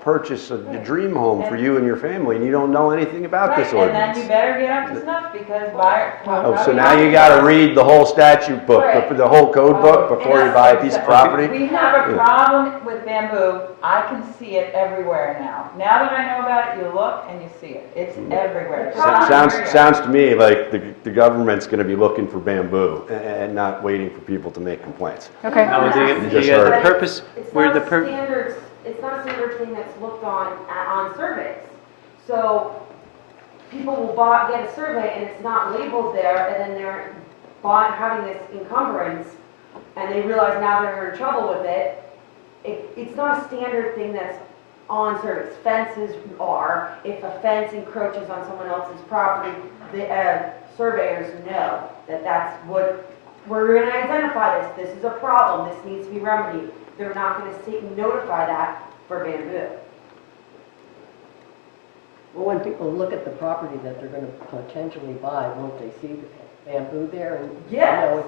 purchase a dream home for you and your family, and you don't know anything about this And then ordinance. you better get up to snuff, because So now you gotta read the whole statute book, the whole code book before you buy a piece of property? We have a problem with bamboo. I can see it everywhere now. Now that I know about it, you look and you see it. It's everywhere. Sounds to me like the government's gonna be looking for bamboo and not waiting for people to make complaints. Okay. The purpose, It's where not the a standard, it's not a standard thing that's looked on surveys. So people will get a survey and it's not labeled there, and then they're having this encumbrance, and they realize now they're in trouble with it. It's not a standard thing that's on surveys. Fences are. If a fence encroaches on someone else's property, the surveyors know that that's what, we're going to identify this. This is a problem. This needs to be remedied. They're not going to notify that for bamboo. Well, when people look at the property that they're going to potentially buy, won't they see the bamboo there? And Yes.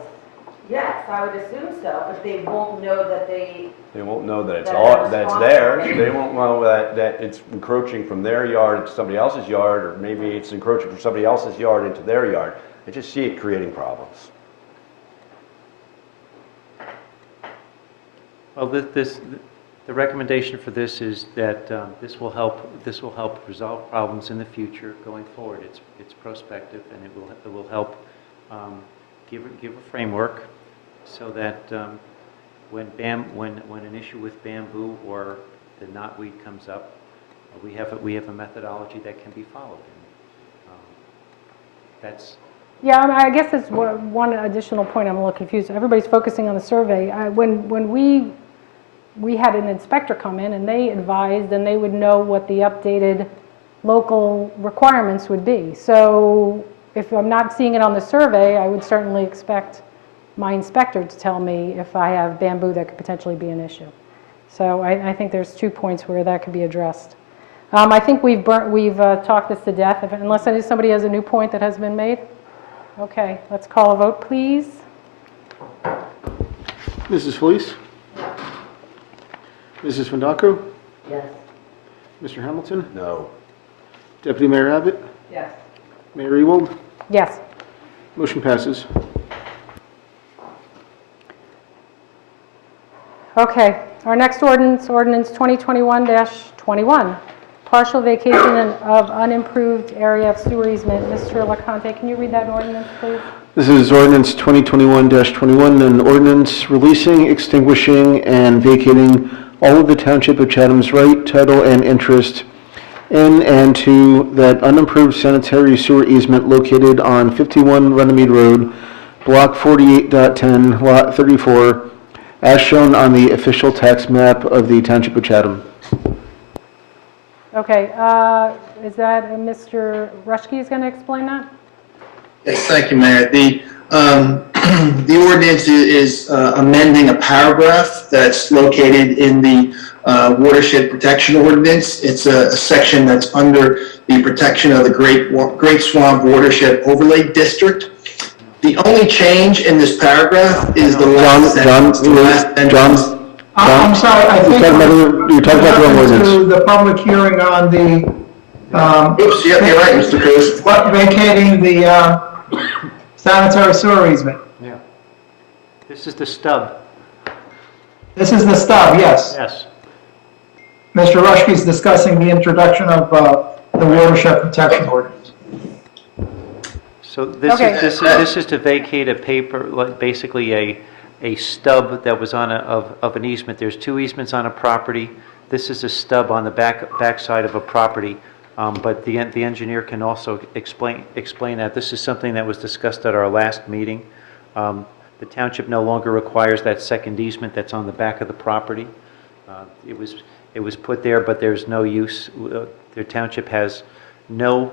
Yes, I would assume so, but they won't know that They won't know that it's That that's they're there. responsible. They won't know that it's encroaching from their yard to somebody else's yard, or maybe it's encroaching from somebody else's yard into their yard. I just see it creating problems. Well, the recommendation for this is that this will help resolve problems in the future going forward. It's prospective, and it will help give a framework so that when an issue with bamboo or the knotweed comes up, we have a methodology that can be followed. That's. Yeah, I guess that's one additional point I'm a little confused. Everybody's focusing on the survey. When we had an inspector come in and they advised, and they would know what the updated local requirements would be. So if I'm not seeing it on the survey, I would certainly expect my inspector to tell me if I have bamboo that could potentially be an issue. So I think there's 2 points where that could be addressed. I think we've talked this to death, unless somebody has a new point that has been made. Okay, let's call a vote, please. Mrs. Felice? Mrs. Fundaco? Yes. Mr. Hamilton? No. Deputy Mayor Abbott? Yes. Mayor Ewald? Yes. Motion passes. Okay, our next ordinance 2021-21, partial vacation of unimproved area of sewer easement. Mr. LaConte, can you read that ordinance, please? This is ordinance 2021-21, an ordinance releasing, extinguishing, and vacating all of the Township of Chatham's right, title, and interest in and to that unimproved sanitary sewer easement located on 51 Runnymede Road, Block 48.10, Lot 34, as shown on the official tax map of the Township of Chatham. Okay, is that Mr. Rushke is going to explain that? Yes, thank you, Mayor. The ordinance is amending a paragraph that's located in the watershed protection ordinance. It's a section that's under the protection of the Great Swamp Watershed Overlay District. The only change in this paragraph is the last sentence. I'm sorry, I think you're talking about the wrong ordinance. to the public hearing on the, Oops, yeah, you're right, Mr. Cruz. vacating the sanitary sewer easement. Yeah. This is the stub. This is the stub, yes. Yes. Mr. Rushke is discussing the introduction of the watershed protection ordinance. So this Okay. this is to vacate a paper, like basically a stub that was on of an easement. There's two easements on a property. This is a stub on the back side of a property. But the engineer can also explain that. This is something that was discussed at our last meeting. The township no longer requires that second easement that's on the back of the property. It was put there, but there's no use. The township has no.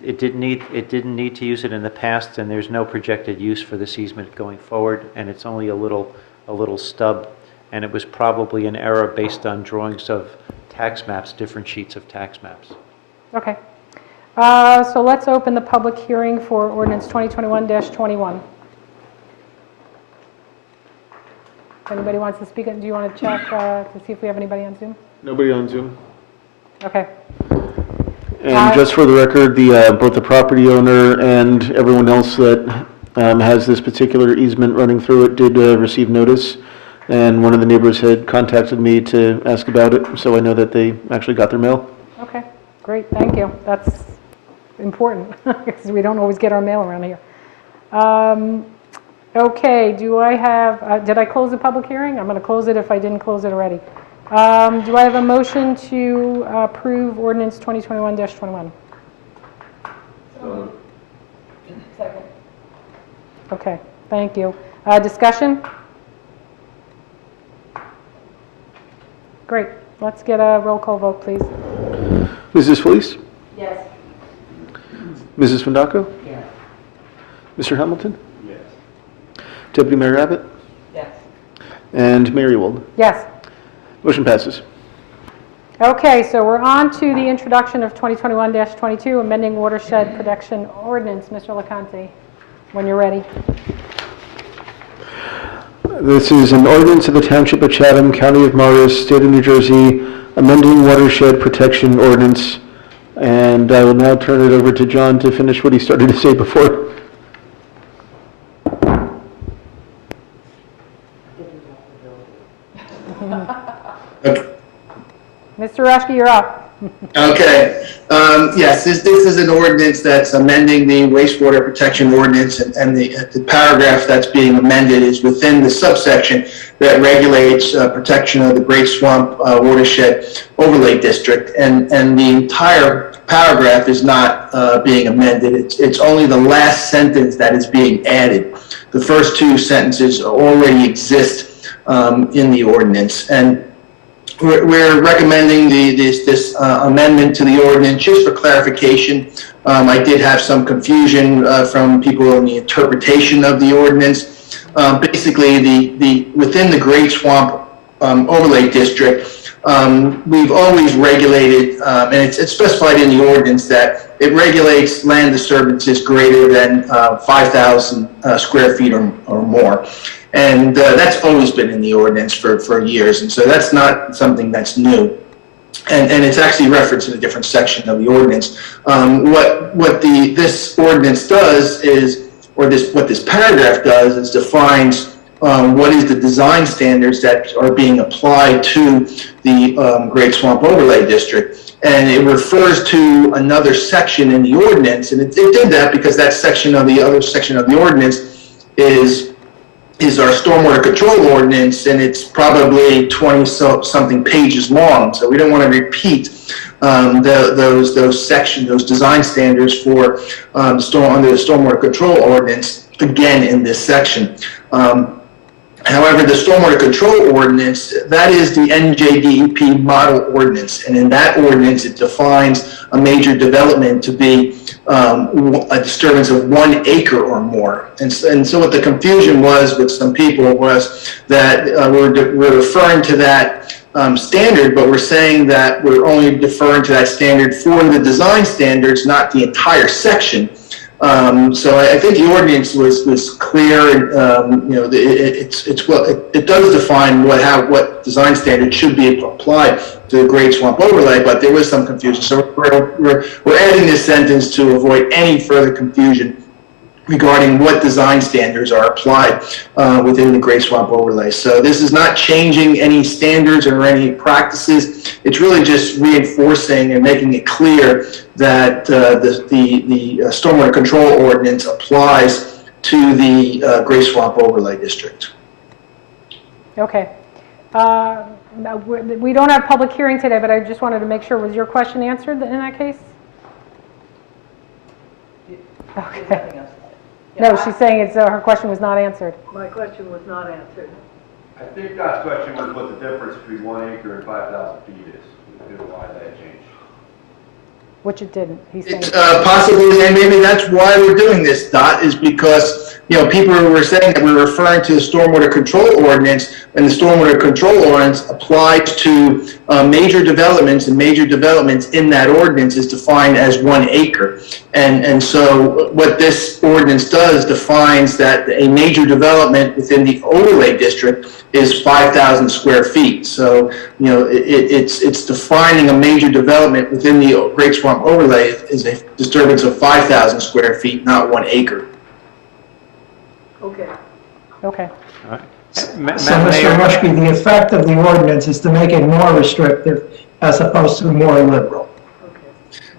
It didn't need to use it in the past, and there's no projected use for this easement going forward. And it's only a little stub, and it was probably an error based on drawings of tax maps, different sheets of tax maps. Okay. So let's open the public hearing for ordinance 2021-21. If anybody wants to speak, do you want to check to see if we have anybody on Zoom? Nobody on Zoom. Okay. And just for the record, both the property owner and everyone else that has this particular easement running through it did receive notice. And one of the neighbors had contacted me to ask about it, so I know that they actually got their mail. Okay, great, thank you. That's important, because we don't always get our mail around here. Okay, do I have, did I close the public hearing? I'm going to close it if I didn't close it already. Do I have a motion to approve ordinance 2021-21? Second. Okay, thank you. Discussion? Great, let's get a roll call vote, please. Mrs. Felice? Yes. Mrs. Fundaco? Yes. Mr. Hamilton? Yes. Deputy Mayor Abbott? Yes. And Mayor Ewald? Yes. Motion passes. Okay, so we're on to the introduction of 2021-22, amending watershed protection ordinance. Mr. LaConte, when you're ready. This is an ordinance of the Township of Chatham, County of Morris, State of New Jersey, amending watershed protection ordinance. And I will now turn it over to John to finish what he started to say before. Mr. Rushke, you're up. Okay. Yes, this is an ordinance that's amending the wastewater protection ordinance, and the paragraph that's being amended is within the subsection that regulates protection of the Great Swamp Watershed Overlay District, and the entire paragraph is not being amended. It's only the last sentence that is being added. The first two sentences already exist in the ordinance, and we're recommending this amendment to the ordinance just for clarification. I did have some confusion from people in the interpretation of the ordinance. Basically, within the Great Swamp overlay district, we've always regulated, and it's specified in the ordinance that it regulates land disturbances greater than 5,000 square feet or more. And that's always been in the ordinance for years, and so that's not something that's new. And it's actually referenced in a different section of the ordinance. What this ordinance does is, or what this paragraph does, is defines what is the design standards that are being applied to the Great Swamp Overlay District. And it refers to another section in the ordinance, and it did that because that section of the other section of the ordinance is our stormwater control ordinance, and it's probably 20-something pages long. So we don't want to repeat those design standards for under the stormwater control ordinance again in this section. However, the stormwater control ordinance, that is the NJDEP model ordinance, and in that ordinance it defines a major development to be a disturbance of 1 acre or more. And so what the confusion was with some people was that we're referring to that standard, but we're saying that we're only deferring to that standard for the design standards, not the entire section. So I think the ordinance was clear, and it does define what design standard should be applied to the Great Swamp Overlay, but there was some confusion. So we're adding this sentence to avoid any further confusion regarding what design standards are applied within the Great Swamp Overlay. So this is not changing any standards or any practices. It's really just reinforcing and making it clear that the stormwater control ordinance applies to the Great Swamp Overlay District. Okay. We don't have public hearing today, but I just wanted to make sure, was your question answered in that case? Okay. No, she's saying her question was not answered. My question was not answered. I think Dot's question was what the difference between 1 acre and 5,000 feet is, and why that changed. Which it didn't. He's saying Possibly, and maybe that's why we're doing this, Dot, is because people were saying that we're referring to the stormwater control ordinance, and the stormwater control ordinance applies to major developments, and major developments in that ordinance is defined as 1 acre. And so what this ordinance does defines that a major development within the overlay district is 5,000 square feet. So, it's defining a major development within the Great Swamp Overlay is a disturbance of 5,000 square feet, not 1 acre. Okay. okay. All right. So, Madam Mr. Mayor, Rushby, the effect of the ordinance is to make it more restrictive as opposed to more liberal.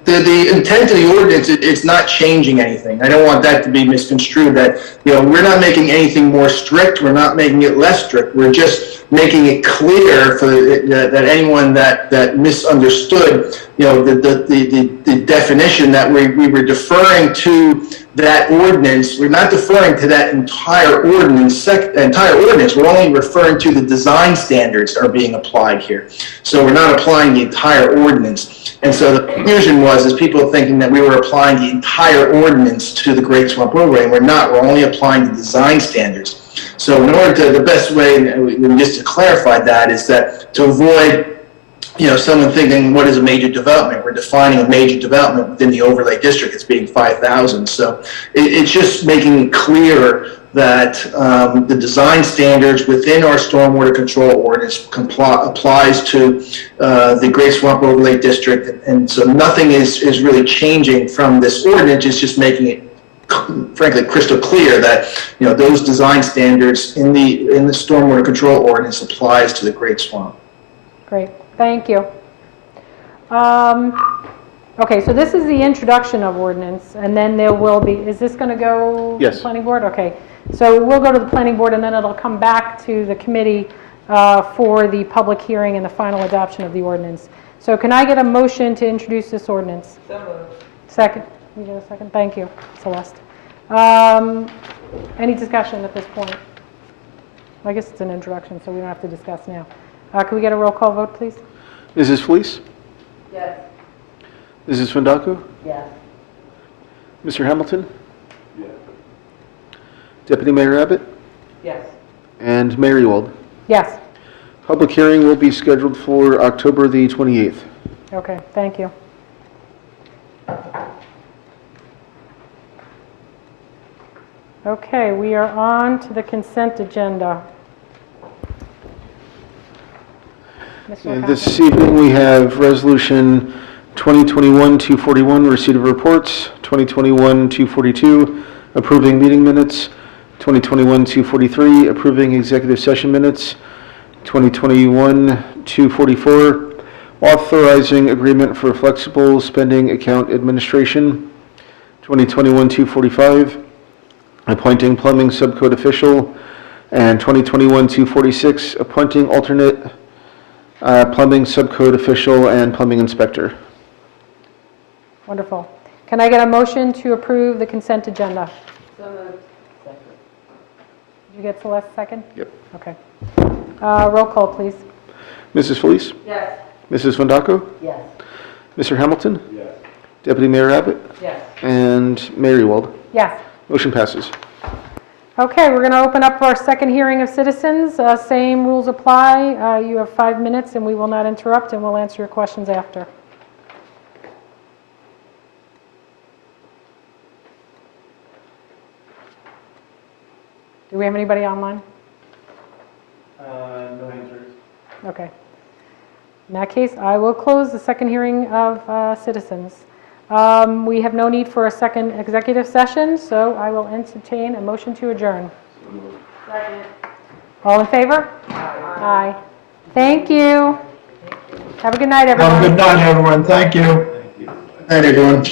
The intent of the ordinance, it's not changing anything. I don't want that to be misconstrued, that, we're not making anything more strict, we're not making it less strict, we're just making it clear for that anyone that misunderstood, the definition that we were deferring to that ordinance. We're not deferring to that entire ordinance, we're only referring to the design standards that are being applied here. So we're not applying the entire ordinance. And so the confusion was people thinking that we were applying the entire ordinance to the Great Swamp Overlay, and we're not. We're only applying the design standards. So in order to, the best way, and just to clarify that, is that to avoid someone thinking, what is a major development? We're defining a major development within the overlay district as being 5,000. So it's just making it clear that the design standards within our stormwater control ordinance applies to the Great Swamp Overlay District. And so nothing is really changing from this ordinance. It's just making it, frankly, crystal clear that those design standards in the stormwater control ordinance applies to the Great Swamp. Great. Thank you. Okay, so this is the introduction of ordinance, and then there will be, is this going to go to Yes. the planning board? Okay, so we'll go to the planning board, and then it'll come back to the committee for the public hearing and the final adoption of the ordinance. So can I get a motion to introduce this ordinance? So moved. Second. Can you get a second? Thank you, Celeste. Any discussion at this point? I guess it's an introduction, so we don't have to discuss now. Can we get a roll call vote, please? Mrs. Fleece? Yes. Mrs. Fundaku? Yes. Mr. Hamilton? Yeah. Deputy Mayor Abbott? Yes. And Mayor Ewald? Yes. Public hearing will be scheduled for October the 28th. Okay, thank you. Okay, we are on to the consent agenda. Mr. And McCaffrey. this evening, we have Resolution 2021-241, receipt of reports, 2021-242, approving meeting minutes, 2021-243, approving executive session minutes, 2021-244, authorizing agreement for flexible spending account administration, 2021-245, appointing plumbing subcode official, and 2021-246, appointing alternate plumbing subcode official and plumbing inspector. Wonderful. Can I get a motion to approve the consent agenda? So moved. Did you get Celeste second? Yep. Okay. Roll call, please. Mrs. Felice? Yes. Mrs. Fondacco? Yes. Mr. Hamilton? Yes. Deputy Mayor Abbott? Yes. And Mayor Ewald? Yes. Motion passes. Okay, we're going to open up our second hearing of citizens. Same rules apply. You have 5 minutes, and we will not interrupt, and we'll answer your questions after. Do we have anybody online? No answers. Okay. In that case, I will close the second hearing of citizens. We have no need for a second executive session, so I will entertain a motion to adjourn. Second. All in favor? Aye. Thank you. Have a good night, everyone. Have a good night, everyone. Thank you. Thank you. Night, everyone.